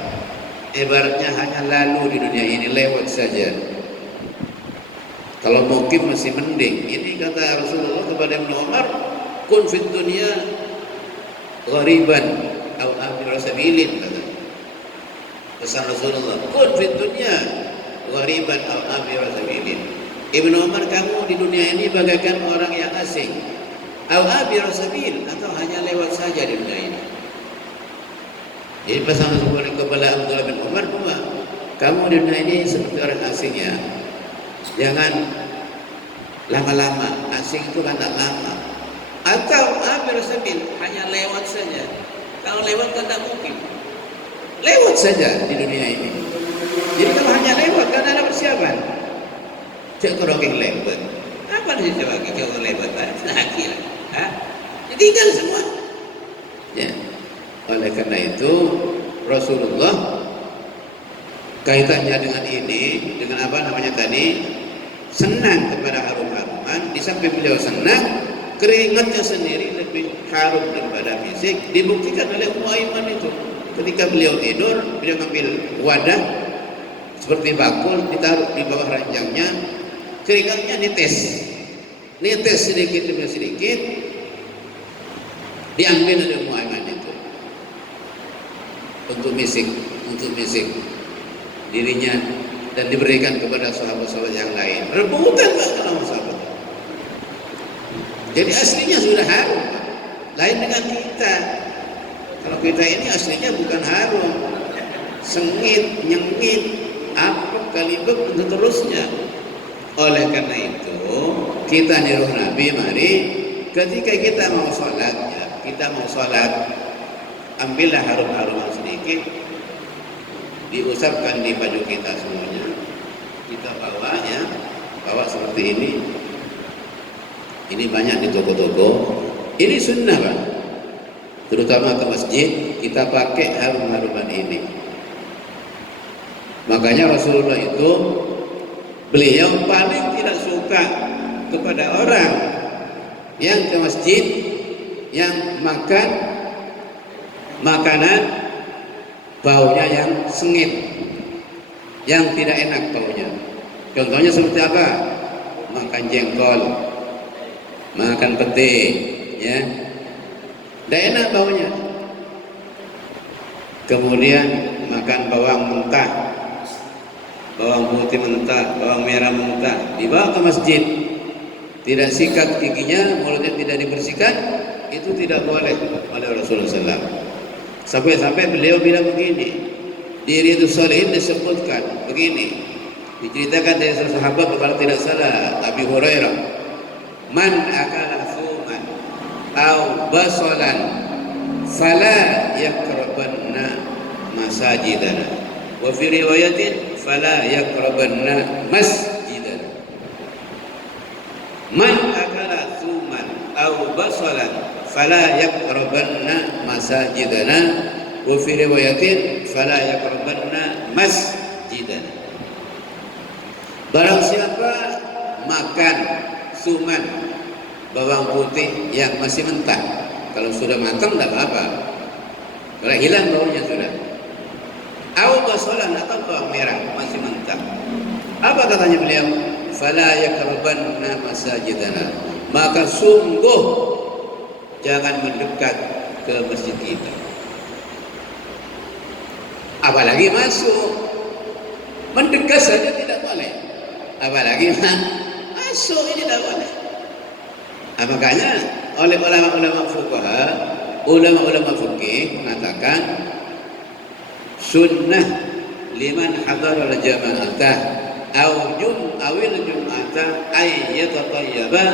Ibaratnya hanya lalu di dunia ini, lewat saja. Kalau mukim masih mending. Ini kata Rasulullah kepada Ibnu Umar, kun fid dunya ghariban aw amir sabilin, kata. Pesan Rasulullah, kun fid dunya ghariban aw amir sabilin. Ibnu Umar, kamu di dunia ini bagaikan orang yang asing, aw amir sabil, atau hanya lewat saja di dunia ini. Jadi pesan Rasulullah kepada Abdullah bin Umar, kamu di dunia ini seperti orang asing ya. Jangan lama-lama, asing itu kan tak lama. Atau amir sabil, hanya lewat saja. Kalau lewat kan tak mungkin. Lewat saja di dunia ini. Jadi kalau hanya lewat kan ada persiapan. Cek kerongeng lewat. Apa sih coba kita lewat? Lagi lah. Ditinggal semua. Ya. Oleh karena itu Rasulullah kaitannya dengan ini, dengan apa namanya tadi, senang kepada harum-haruman. Di samping beliau senang, keringatnya sendiri lebih harum daripada fisik. Dibuktikan oleh Ummu Aiman itu. Ketika beliau tidur, beliau ambil wadah seperti bakul, ditaruh di bawah ranjangnya, keringatnya nites sedikit demi sedikit, diambil oleh Ummu Aiman itu untuk misik dirinya dan diberikan kepada sahabat-sahabat yang lain. Rebutan kalau sahabat. Jadi aslinya sudah harum, lain dengan kita. Kalau kita ini aslinya bukan harum, sengit, nyengit, apek, kalibek, dan seterusnya. Oleh karena itu kita niruh Nabi, mari ketika kita mau sholat, ambillah harum-haruman sedikit, diusapkan di baju kita semuanya, kita bawa seperti ini. Ini banyak di toko-toko. Ini sunnah, Pak. Terutama ke masjid kita pakai harum-haruman ini. Makanya Rasulullah itu beliau paling tidak suka kepada orang yang ke masjid yang makan makanan baunya yang sengit, yang tidak enak baunya. Contohnya seperti apa? Makan jengkol, makan pete, ya, tidak enak baunya. Kemudian makan bawang mentah, bawang putih mentah, bawang merah mentah, dibawa ke masjid, tidak sikat giginya, mulutnya tidak dibersihkan, itu tidak boleh oleh Rasulullah SAW. Sampai-sampai beliau bilang begini, di Riyadhus Shalihin disebutkan begini, diceritakan dari sahabat kalau tidak salah Abi Hurairah, man akala thuman aw basalan fala yakrabanna masajidana, wa fi riwayatin fala yakrabanna masjidana. Man akala thuman aw basalan fala yaqrabanna masajidana, wa fi riwayatin fala yaqrabanna masjidana. Barang siapa makan suman, bawang putih yang masih mentah, kalau sudah matang tidak apa-apa, kalau hilang baunya sudah. Au basalan, atau bawang merah masih mentah, apa katanya beliau? Fala yaqrabanna masajidana, maka sungguh jangan mendekat ke masjid kita. Apalagi masuk, mendekat saja tidak boleh, apalagi masuk ini tidak boleh. Makanya oleh ulama-ulama fuqaha, ulama-ulama fikih mengatakan sunnah liman hadara al-jama'atah awil jum'atah ayyatatayyaba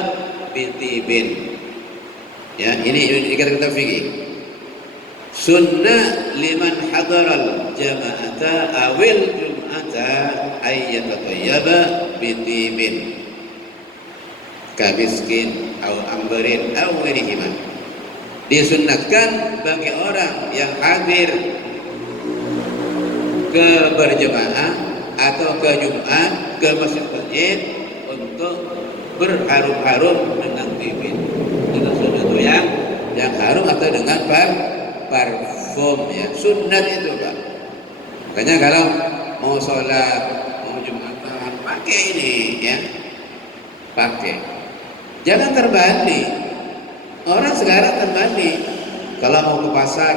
bitibin. Ya, ini kata-kata fikih. Sunnah liman hadaral jama'ata awil jum'ata ayyatatayyaba bitibin kabiskin aw amberin aw ghairihima. Disunnahkan bagi orang yang hadir ke berjemaah atau ke Jumat ke masjid untuk berharum-harum dengan bibit. Itu sunnah yang yang harum atau dengan parfum ya. Sunat itu Pak. Makanya kalau mau sholat, mau jumatan, pakai ini ya, pakai. Jangan terbalik. Orang sekarang terbalik. Kalau mau ke pasar,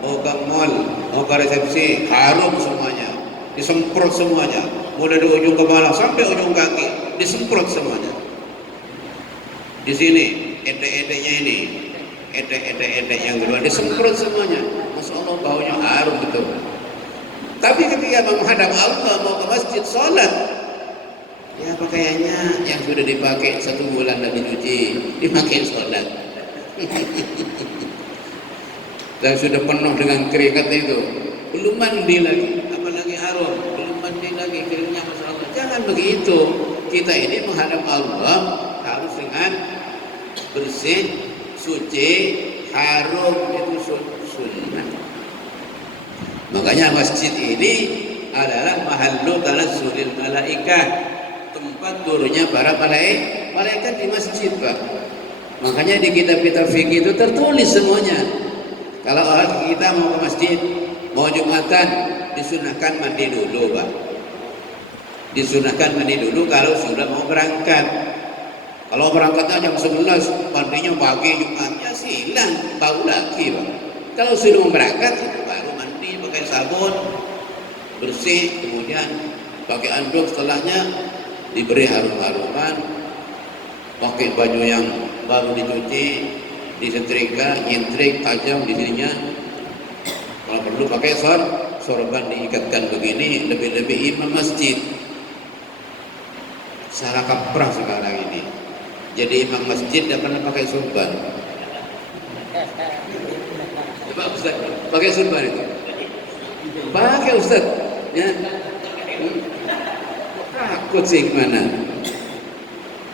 mau ke mall, mau ke resepsi, harum semuanya, disemprot semuanya, mulai dari ujung kepala sampai ujung kaki, disemprot semuanya. Di sini, edek-edeknya ini, edek yang kedua, disemprot semuanya. Masya Allah, baunya harum betul. Tapi ketika menghadap Allah, mau ke masjid, sholat, ya pakaiannya yang sudah dipakai 1 bulan dan dicuci, dipakai sholat. Dan sudah penuh dengan keringat itu, belum mandi lagi, apalagi harum, belum mandi lagi, keringnya Masya Allah. Jangan begitu. Kita ini menghadap Allah harus dengan bersih, suci, harum, itu sunnah. Makanya masjid ini adalah mahallu tanazzulil malaikah, tempat turunnya para malaikat di masjid Pak. Makanya di kitab-kitab fikih itu tertulis semuanya. Kalau orang kita mau ke masjid, mau jumatan, disunahkan mandi dulu Pak. Disunahkan mandi dulu kalau sudah mau berangkat. Kalau berangkatnya jam 11, mandinya pagi, Jumatnya silang, bau lagi Pak. Kalau sudah mau berangkat, itu baru mandi pakai sabun, bersih, kemudian pakai anduk, setelahnya diberi harum-haruman, pakai baju yang baru dicuci, disetrika, nyentrik, tajam di sininya. Kalau perlu pakai sorban diikatkan begini, lebih-lebih imam masjid. Salah kaprah sekarang ini. Jadi imam masjid tidak pernah pakai sorban. Coba Ustaz, pakai sorban itu. Pakai Ustaz, ya. Takut sih mana?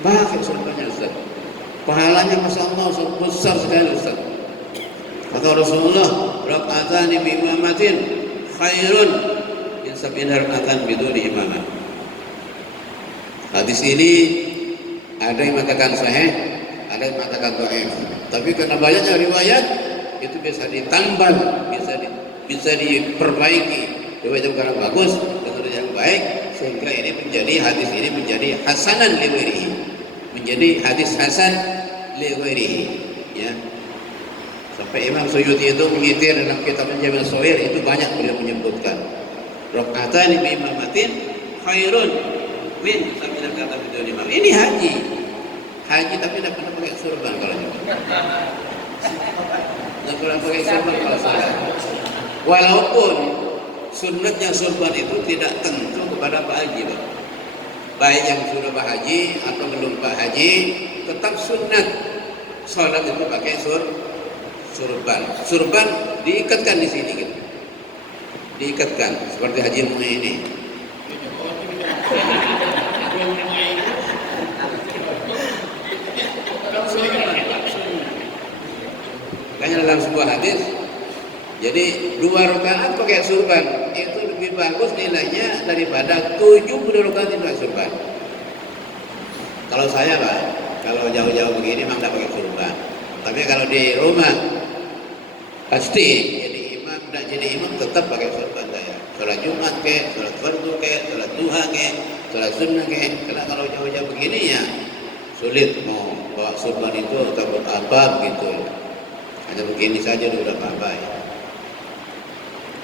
Pakai sorbannya Ustaz. Pahalanya Masya Allah besar sekali Ustaz. Kata Rasulullah, raka'atani bi imamatin khairun min 70 raka'atan biduni imamah. Hadis ini ada yang mengatakan sahih, ada yang mengatakan dhaif. Tapi karena banyaknya riwayat, itu bisa ditambal, bisa diperbaiki. Riwayat yang kurang bagus dengan yang baik, sehingga ini menjadi hadis ini menjadi hasanan li ghairihi. Menjadi hadis hasan li ghairihi ya. Sampai Imam Suyuti itu menyitir dalam kitab Jami' Shaghir, itu banyak beliau menyebutkan raka'atan bi imamatin khairun min 70 raka'atan biduni imam. Ini haji tapi tidak pernah pakai sorban kalau juga. Tidak pernah pakai sorban kalau salah. Walaupun sunnatnya sorban itu tidak tentu kepada Pak Haji Pak. Baik yang sudah Pak Haji atau belum Pak Haji, tetap sunnat sholat itu pakai surban. Surban diikatkan di sini gitu. Diikatkan seperti Haji Mu'ay ini. Makanya dalam sebuah hadis, jadi 2 rakaat pakai surban itu lebih bagus nilainya daripada 70 rakaat tidak pakai surban. Kalau saya Pak, kalau jauh-jauh begini memang tidak pakai surban. Tapi kalau di rumah pasti jadi imam tetap pakai surban saya. Sholat Jumat ke, sholat fardu ke, sholat duha ke, sholat sunnah ke. Karena kalau jauh-jauh begini ya sulit mau bawa surban itu atau apa gitu. Hanya begini saja sudah apa ya.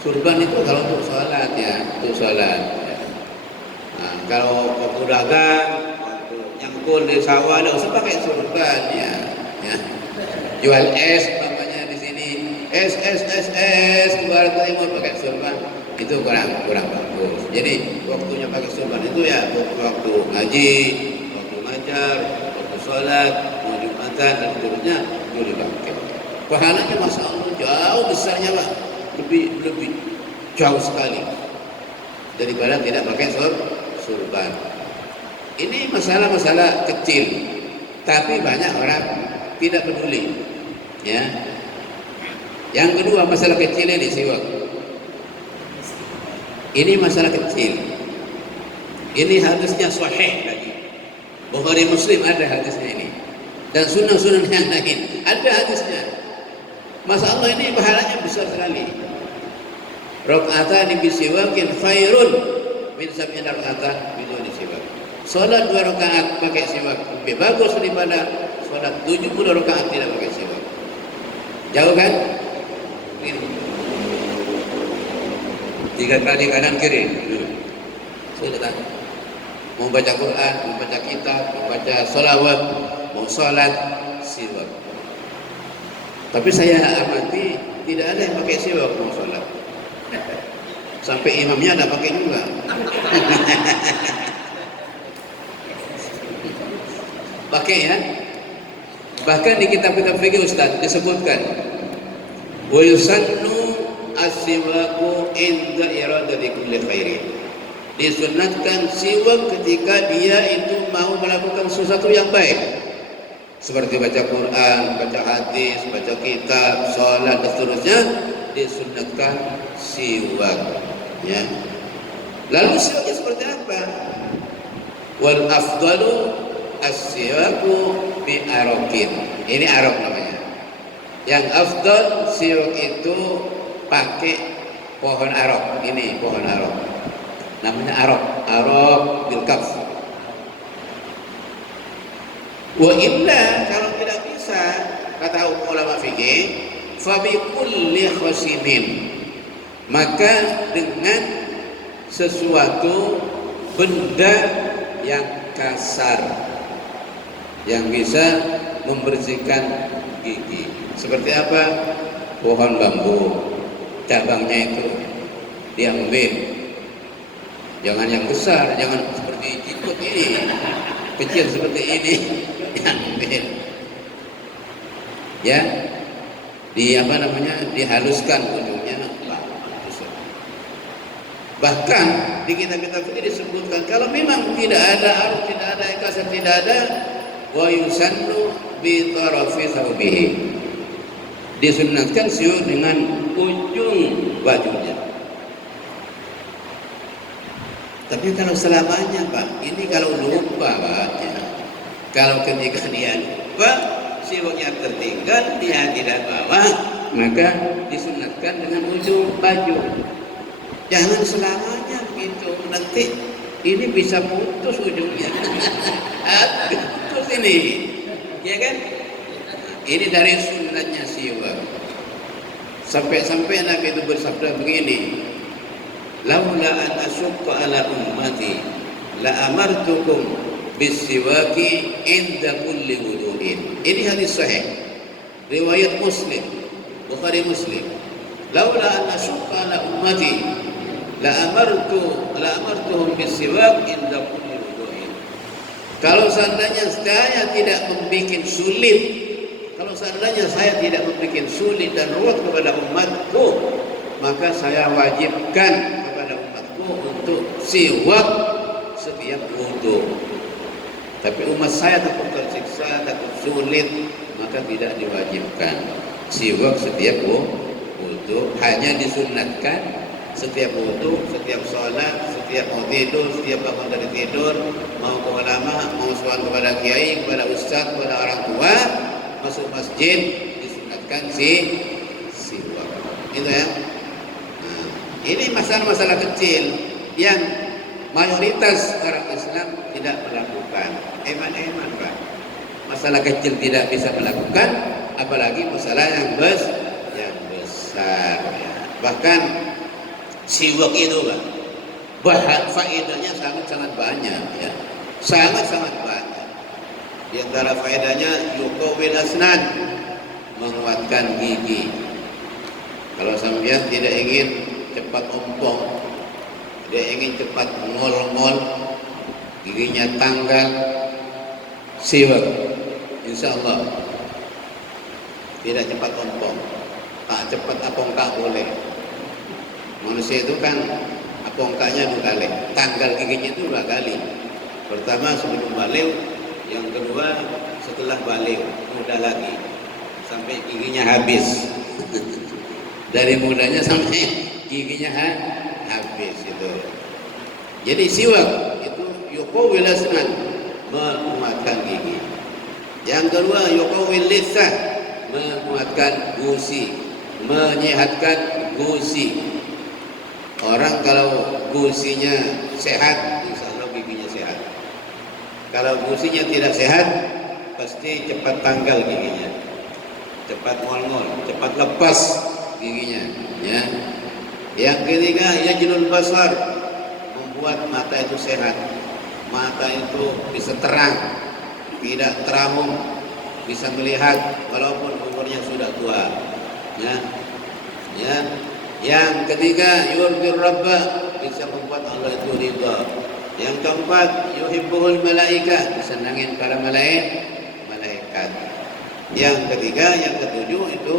Surban itu kalau untuk sholat ya, untuk sholat. Ya. Nah, kalau waktu dagang, waktu nyangkul di sawah, ada usah pakai surban ya. Jual es namanya di sini, es ke barat timur pakai surban, itu kurang bagus. Jadi waktunya pakai surban itu ya waktu ngaji, waktu ngajar, waktu sholat, mau jumatan dan seterusnya itu dipakai. Pahalanya Masya Allah jauh besarnya Pak, lebih jauh sekali daripada tidak pakai surban. Ini masalah kecil, tapi banyak orang tidak peduli ya. Yang kedua masalah kecil ini siwak. Ini masalah kecil. Ini hadisnya sahih lagi. Bukhari Muslim ada hadisnya ini. Dan sunnah yang lain ada hadisnya. Masya Allah, ini pahalanya besar sekali. Rakaatan bisiwakin khairun min sab'in rakaatan biduni siwak. Salat 2 rakaat pakai siwak lebih bagus daripada salat 70 rakaat tidak pakai siwak. Jauh kan? Ini 3 kali kanan kiri. Sudah. Mau baca Quran, mau baca kitab, mau baca sholawat, mau sholat, siwak. Tapi saya amati tidak ada yang pakai siwak mau sholat. Sampai imamnya ada pakai juga. Pakai ya. Bahkan di kitab-kitab fikih Ustaz disebutkan wa yusannu as-siwaku inda iradati kulli khairin. Disunatkan siwak ketika dia itu mau melakukan sesuatu yang baik, seperti baca Quran, baca hadis, baca kitab, sholat dan seterusnya, disunatkan siwak. Ya. Lalu siwaknya seperti apa? Wal afdalu as-siwaku bi arokin. Ini arok namanya. Yang afdal siwak itu pakai pohon arok. Ini pohon arok. Namanya arok bil kaf. Wa illa kalau tidak bisa, kata ulama fikih, fa bi kulli khasimin, maka dengan sesuatu benda yang kasar yang bisa membersihkan gigi. Seperti apa? Pohon bambu, cabangnya itu diambil. Jangan yang besar, jangan seperti jikut ini, kecil seperti ini, diambil. Ya, dihaluskan ujungnya. Bahkan di kitab-kitab ini disebutkan kalau memang tidak ada arus, tidak ada kasar, tidak ada, wa yusannu bi tarafi thawbihi, disunnatkan siwak dengan ujung bajunya. Tapi kalau selamanya Pak, ini kalau lupa Pak, ya. Kalau ketika dia lupa, siwaknya tertinggal, dia tidak bawa, maka disunatkan dengan ujung baju. Jangan selamanya begitu, nanti ini bisa putus ujungnya. Putus ini, ya kan? Ini dari sunatnya siwak. Sampai-sampai Nabi itu bersabda begini, laula an asyqa ala ummati la amartukum bisiwaki inda kulli wudu'in. Ini hadis sahih riwayat Muslim, Bukhari Muslim. Laula an asyqa ala ummati la amartuhum bisiwak inda kulli wudu'in. Kalau seandainya saya tidak membuat sulit, kalau seandainya saya tidak membuat sulit dan ruwet kepada umatku, maka saya wajibkan untuk siwak setiap wudu. Tapi umat saya takut tersiksa, takut sulit, maka tidak diwajibkan siwak setiap wudu. Hanya disunatkan setiap wudu, setiap sholat, setiap mau tidur, setiap bangun dari tidur, mau ke ulama, mau soal kepada kiai, kepada ustaz, kepada orang tua, masuk masjid, disunatkan siwak. Itu ya. Ini masalah-masalah kecil yang mayoritas orang Islam tidak melakukan. Eman-eman Pak. Masalah kecil tidak bisa melakukan, apalagi masalah yang besar. Ya. Bahkan siwak itu Pak, faedahnya sangat-sangat banyak. Ya. Sangat-sangat banyak. Di antara faedahnya yuqawwil asnan, menguatkan gigi. Kalau sampean tidak ingin cepat ompong, dia ingin cepat ngol-ngol, giginya tanggal, siwak, insya Allah tidak cepat ompong. Tak cepat apongka boleh. Manusia itu kan apongkanya 2 kali, tanggal giginya itu 2 kali. Pertama sebelum balik, yang kedua setelah balik, muda lagi sampai giginya habis. Dari mudanya sampai giginya habis itu. Jadi siwak itu yuqawwil asnan, menguatkan gigi. Yang kedua yuqawwil lisah, menguatkan gusi, menyehatkan gusi. Orang kalau gusinya sehat, insya Allah giginya sehat. Kalau gusinya tidak sehat, pasti cepat tanggal giginya, cepat ngol-ngol, cepat lepas giginya. Ya. Yang ketiga, yajlul basar, membuat mata itu sehat. Mata itu bisa terang, tidak terahum, bisa melihat walaupun umurnya sudah tua. Ya. Ya. Yang ketiga, yurdir rabba, bisa membuat Allah itu ridha. Yang keempat, yuhibbuhul malaika, disenangin para malaikat. Yang ketiga, yang ketujuh itu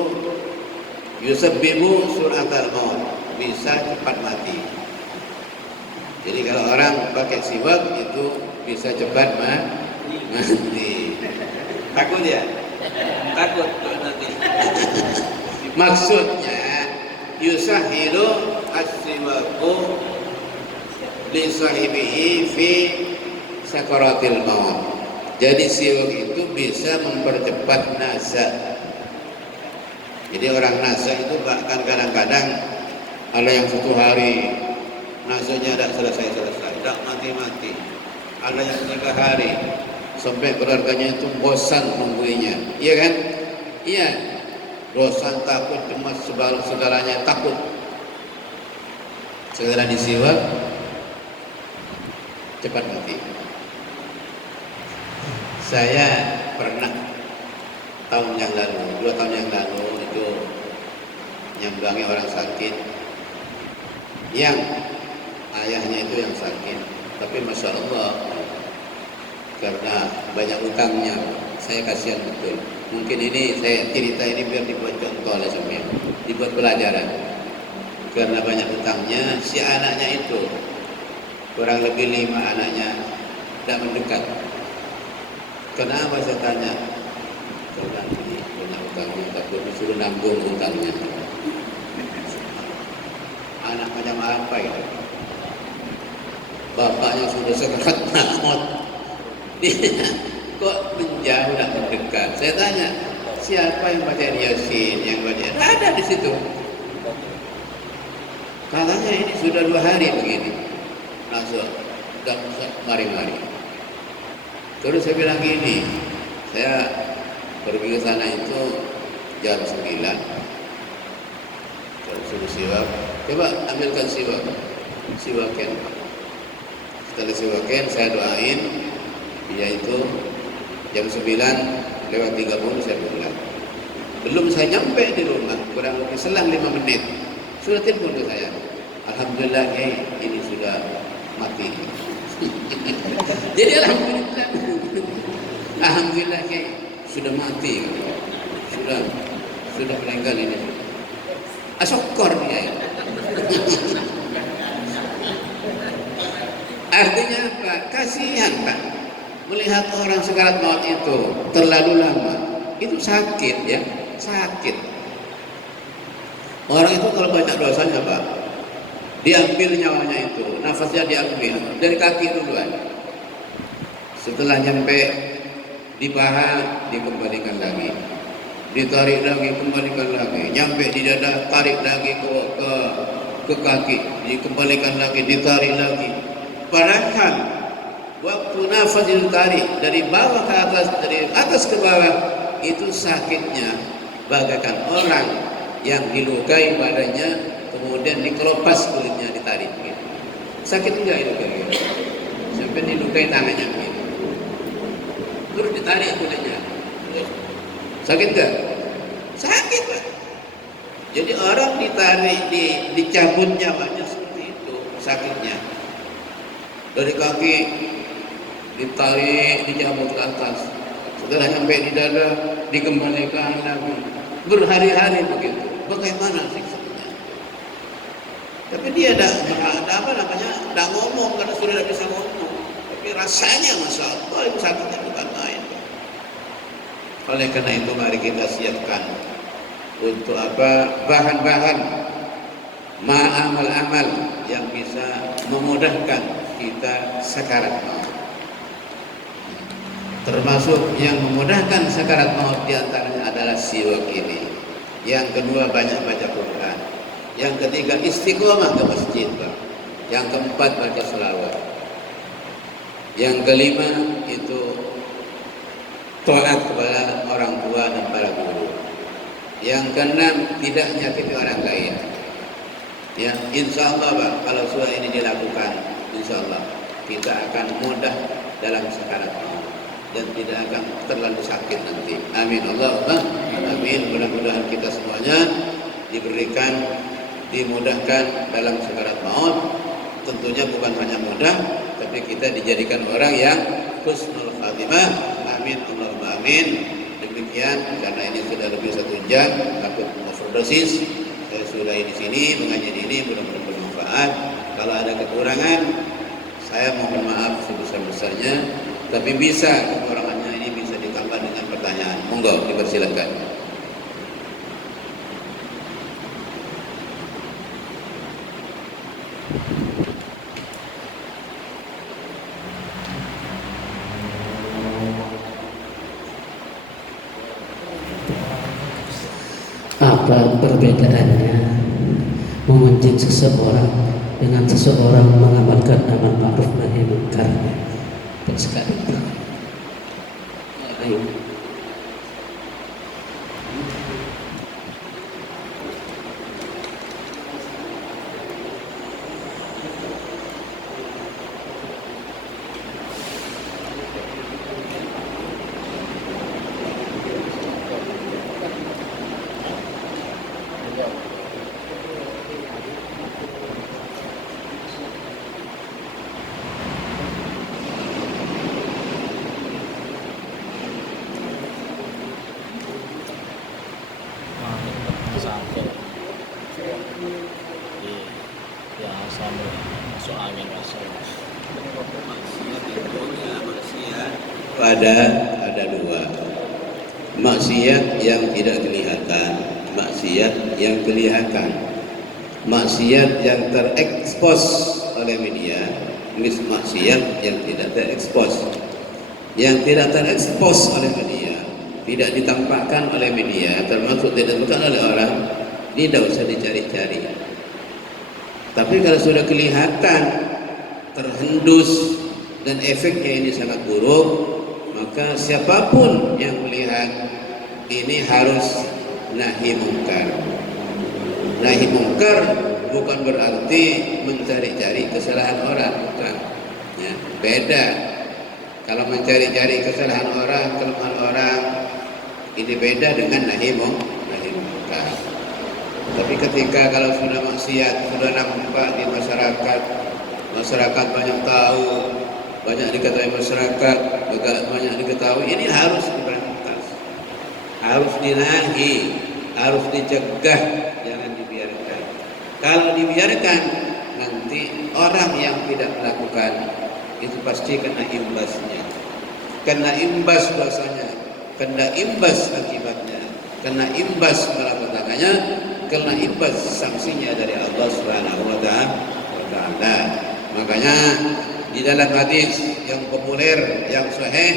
yusabbibu suratal maut, bisa cepat mati. Jadi kalau orang pakai siwak itu bisa cepat mati. Takut ya? Takut mati. Maksudnya yusahilu as-siwaku li sahibihi fi sakaratil maut. Jadi siwak itu bisa mempercepat nasa. Jadi orang nasa itu bahkan kadang-kadang ada yang 1 hari nasanya tidak selesai, tidak mati-mati. Ada yang 3 hari sampai keluarganya itu bosan nungguinya. Iya kan? Iya. Bosan, takut, cemas, segalanya takut. Segera disiwak, cepat mati. Saya pernah tahun yang lalu, 2 tahun yang lalu itu nyambangi orang sakit yang ayahnya itu yang sakit, tapi masya Allah karena banyak utangnya, saya kasihan betul. Mungkin ini saya cerita ini biar dibuat contoh oleh sampean, dibuat pelajaran. Karena banyak utangnya, si anaknya itu kurang lebih 5 anaknya tidak mendekat. Kenapa saya tanya? Karena ini banyak utangnya, takut disuruh nanggung utangnya. Anak macam apa itu? Bapaknya sudah sekarat maut. Kok menjauh dan mendekat? Saya tanya, siapa yang baca Yasin? Yang baca? Ada di situ. Katanya ini sudah 2 hari begini. Langsung, mari-mari. Terus saya bilang gini, saya pergi ke sana itu jam 9. Kalau suruh siwak, coba ambilkan siwaken. Setelah siwaken, saya doain, yaitu jam 9:30 saya pulang. Belum saya nyampe di rumah, kurang lebih selang 5 menit, sudah telepon ke saya. Alhamdulillah, ini sudah mati. Jadi alhamdulillah, sudah mati, sudah meninggal ini. Asyokor dia ya. Artinya apa? Kasihan Pak, melihat orang sekarat maut itu terlalu lama, itu sakit ya, sakit. Orang itu kalau banyak dosanya Pak, diambil nyawanya itu, nafasnya diambil dari kaki duluan. Setelah nyampe di paha, dikembalikan lagi, ditarik lagi, kembalikan lagi, nyampe di dada, tarik lagi ke kaki, dikembalikan lagi, ditarik lagi. Padahal waktu nafas ditarik dari bawah ke atas, dari atas ke bawah, itu sakitnya bagaikan orang yang dilukai badannya, kemudian dikelopas kulitnya, ditarik gitu. Sakit enggak itu kayak gitu? Sampai dilukai tangannya gitu. Terus ditarik kulitnya. Sakit enggak? Sakit Pak. Jadi orang ditarik, dicabut nyawanya seperti itu sakitnya. Dari kaki ditarik, dicabut ke atas. Setelah sampai di dada, dikembalikan lagi. Berhari-hari begitu. Bagaimana siksanya? Tapi dia tidak ngomong karena sudah tidak bisa ngomong. Tapi rasanya masya Allah itu sakitnya bukan main. Oleh karena itu mari kita siapkan untuk apa? Bahan-bahan amal-amal yang bisa memudahkan kita sekarat maut. Termasuk yang memudahkan sakarat maut diantaranya adalah siwak ini. Yang kedua banyak baca Quran. Yang ketiga istiqomah ke masjid, Pak. Yang keempat baca selawat. Yang kelima itu taat kepada orang tua dan para guru. Yang keenam tidak menyakiti orang lain. Ya, insya Allah Pak, kalau sudah ini dilakukan, insya Allah kita akan mudah dalam sakarat maut dan tidak akan terlalu sakit nanti. Amin Allahumma amin. Mudah-mudahan kita semuanya diberikan, dimudahkan dalam sakarat maut. Tentunya bukan hanya mudah, tapi kita dijadikan orang yang husnul khatimah. Amin Allahumma amin. Demikian, karena ini sudah lebih 1 jam, takut overdosis. Saya sudah di sini mengaji ini, mudah-mudahan bermanfaat. Kalau ada kekurangan, saya mohon maaf sebesar-besarnya. Tapi bisa kekurangannya ini bisa ditambah dengan pertanyaan. Monggo dipersilakan. Apa perbedaannya memuji seseorang dengan seseorang mengamalkan amar ma'ruf nahi munkar? Sekali. sampai ya sampai masuk angin maksudnya. Maksiat itu ya maksiat ada dua. Maksiat yang tidak kelihatan, maksiat yang kelihatan. Maksiat yang terekspos oleh media, maksiat yang tidak terekspos. Yang tidak terekspos oleh media, tidak ditampakkan oleh media, termasuk tidak ditampakkan oleh orang, ini tidak usah dicari-cari. Tapi kalau sudah kelihatan, terhendus, dan efeknya ini sangat buruk, maka siapapun yang melihat ini harus nahi mungkar. Nahi mungkar bukan berarti mencari-cari kesalahan orang, bukan. Ya, beda. Kalau mencari-cari kesalahan orang, kelemahan orang, ini beda dengan nahi mungkar. Tapi ketika kalau sudah maksiat, sudah nampak di masyarakat banyak tahu, banyak diketahui masyarakat, banyak diketahui, ini harus diberantas, harus dinahi, harus dicegah, jangan dibiarkan. Kalau dibiarkan, nanti orang yang tidak melakukan itu pasti kena imbasnya, kena imbas dosanya, kena imbas akibatnya, kena imbas malapetakannya, kena imbas sanksinya dari Allah Subhanahu wa Ta'ala. Makanya di dalam hadis yang populer, yang sahih,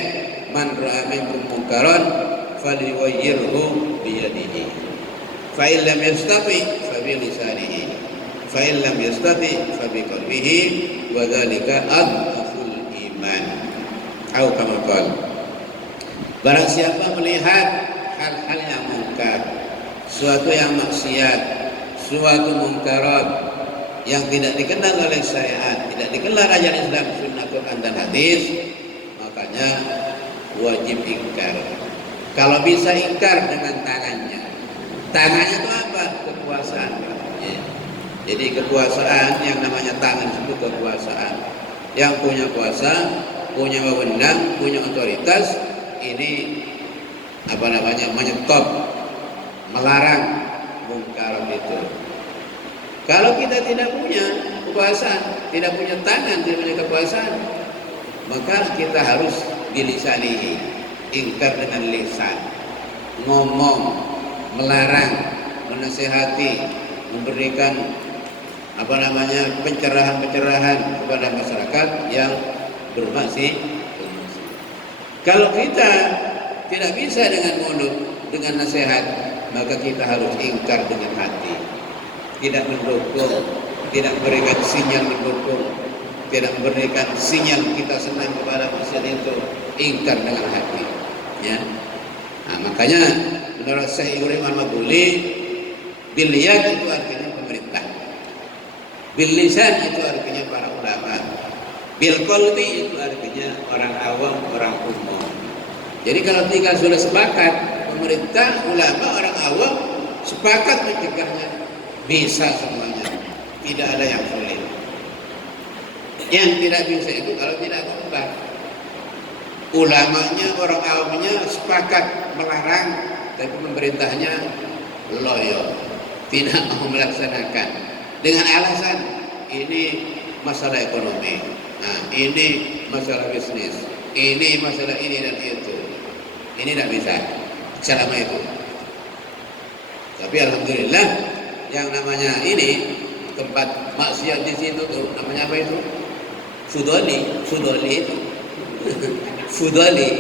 man ra'a minkum munkaran falyughayyirhu bi yadihi, fa in lam yastati fa bi lisanihi, fa in lam yastati fa bi qalbihi, wa dzalika adhaful iman. Atau kama qala, barang siapa melihat hal-hal yang mungkar, suatu yang maksiat, suatu mungkarat yang tidak dikenal oleh syariat, tidak dikenal ajaran Islam, sunnah, Quran dan hadis, makanya wajib ingkar. Kalau bisa ingkar dengan tangannya. Tangannya itu apa? Kekuasaan. Ya. Jadi kekuasaan yang namanya tangan itu kekuasaan. Yang punya kuasa, punya wewenang, punya otoritas, ini apa namanya? Menyetop, melarang mungkarat itu. Kalau kita tidak punya kekuasaan, tidak punya tangan, tidak punya kekuasaan, maka kita harus bilisanihi, ingkar dengan lisan, ngomong, melarang, menasihati, memberikan apa namanya pencerahan-pencerahan kepada masyarakat yang bermaksiat. Kalau kita tidak bisa dengan mulut, dengan nasihat, maka kita harus ingkar dengan hati. Tidak mendukung, tidak berikan sinyal mendukung, tidak memberikan sinyal kita senang kepada presiden itu, ingkar dengan hati. Ya. Nah, makanya menurut Syekh Ibrahim Al-Maghuli, bil yad itu artinya pemerintah, bil lisan itu artinya para ulama, bil qalbi itu artinya orang awam, orang umum. Jadi kalau tiga sudah sepakat, pemerintah, ulama, orang awam sepakat mencegahnya, bisa semuanya, tidak ada yang sulit. Yang tidak bisa itu kalau tidak kompak. Ulamanya, orang awamnya sepakat melarang, tapi pemerintahnya loyo, tidak mau melaksanakan dengan alasan ini masalah ekonomi, nah ini masalah bisnis, ini masalah ini dan itu. Ini tidak bisa selama itu. Tapi alhamdulillah yang namanya ini tempat maksiat di situ tuh namanya apa itu? Fudoli itu. Fudoli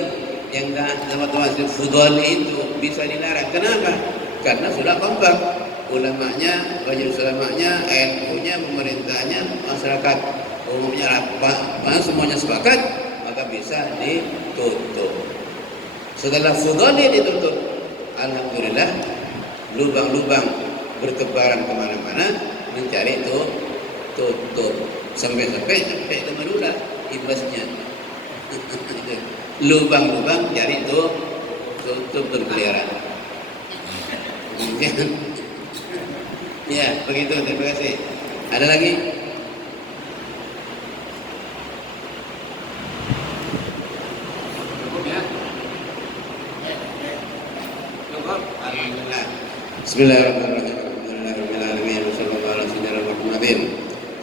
yang teman-teman Fudoli itu bisa dilarang. Kenapa? Karena sudah kompak ulamanya, majelis ulamanya, NU-nya, pemerintahnya, masyarakat umumnya semuanya sepakat, maka bisa ditutup. Setelah Fudoli ditutup, alhamdulillah lubang-lubang bertebaran kemana-mana mencari tutup sampai ke Madura imbasnya. Lubang-lubang cari tutup berkeliaran. Ya begitu, terima kasih. Ada lagi? Bismillahirrahmanirrahim. Alhamdulillahirrahmanirrahim. Wassallallahu ala sayyidina Muhammadin.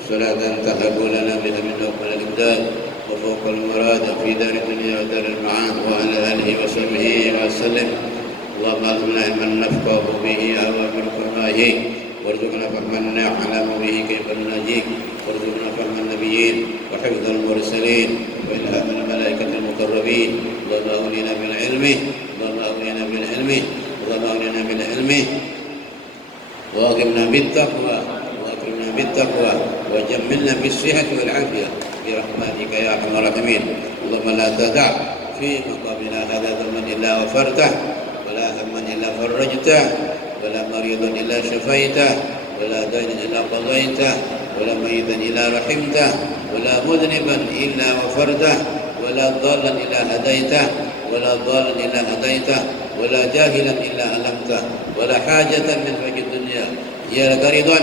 Salatan tahabu lana biha min awqal al-imdad wa fawqa al-murad fi dar dunya wa dar al-ma'ad wa ala alihi wa sahbihi wa sallam. Allahumma allimna ilman nafqahu bihi awamir qurnahi warzuqna fahman na'lamu bihi kayfa najik warzuqna fahman nabiyyin wa hifdzal mursalin wa ilhamal malaikatil muqarrabin wa lana bil ilmi wa lana bil ilmi وَأَغْنِنَا بِالْعِلْمِ وَأَكْرِمْنَا بالتقوى وجملنا بالصحة والعافية برحمتك يا أرحم الراحمين. اللهم لا تدع في مقامنا هذا ذنبا إلا غفرته ولا هما إلا فرجته ولا مريضا إلا شفيته ولا دينا إلا قضيته ولا ميتا إلا رحمته ولا مذنبا إلا غفرته ولا ضالا إلا هديته ولا ضالا إلا هديته ولا جاهلا إلا علمته ولا حاجة من حاج الدنيا هي لك رضا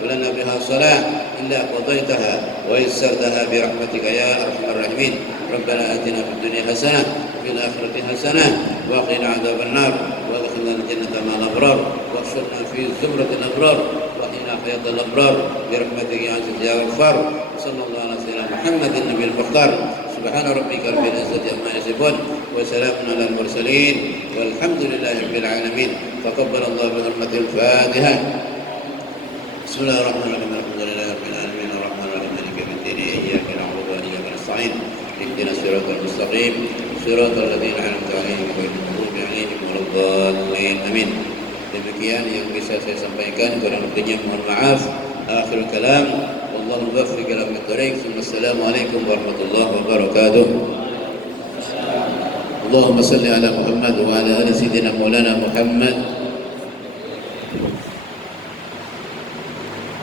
ولنا بها صلاة إلا قضيتها ويسرتها برحمتك يا أرحم الراحمين. ربنا آتنا في الدنيا حسنة وفي الآخرة حسنة وقنا عذاب النار وادخلنا الجنة مع الأبرار واحشرنا في زمرة الأبرار وقنا حياة الأبرار برحمتك يا عزيز يا غفار. صلى الله على سيدنا محمد النبي المختار. سبحان ربك رب العزة عما يصفون وسلام على المرسلين والحمد لله رب العالمين. تقبل الله بحرمة الفاتحة. بسم الله الرحمن الرحيم. الحمد لله رب العالمين الرحمن الرحيم مالك يوم الدين إياك نعبد وإياك نستعين اهدنا الصراط المستقيم صراط الذين أنعمت عليهم غير المغضوب عليهم ولا الضالين آمين. Demikian yang bisa saya sampaikan, kurang lebihnya mohon maaf. Akhirul kalam. Wallahu muwaffiq ila aqwamit thoriq. Assalamualaikum warahmatullahi wabarakatuh. Allahumma salli ala Muhammad wa ala ali sayyidina Maulana Muhammad.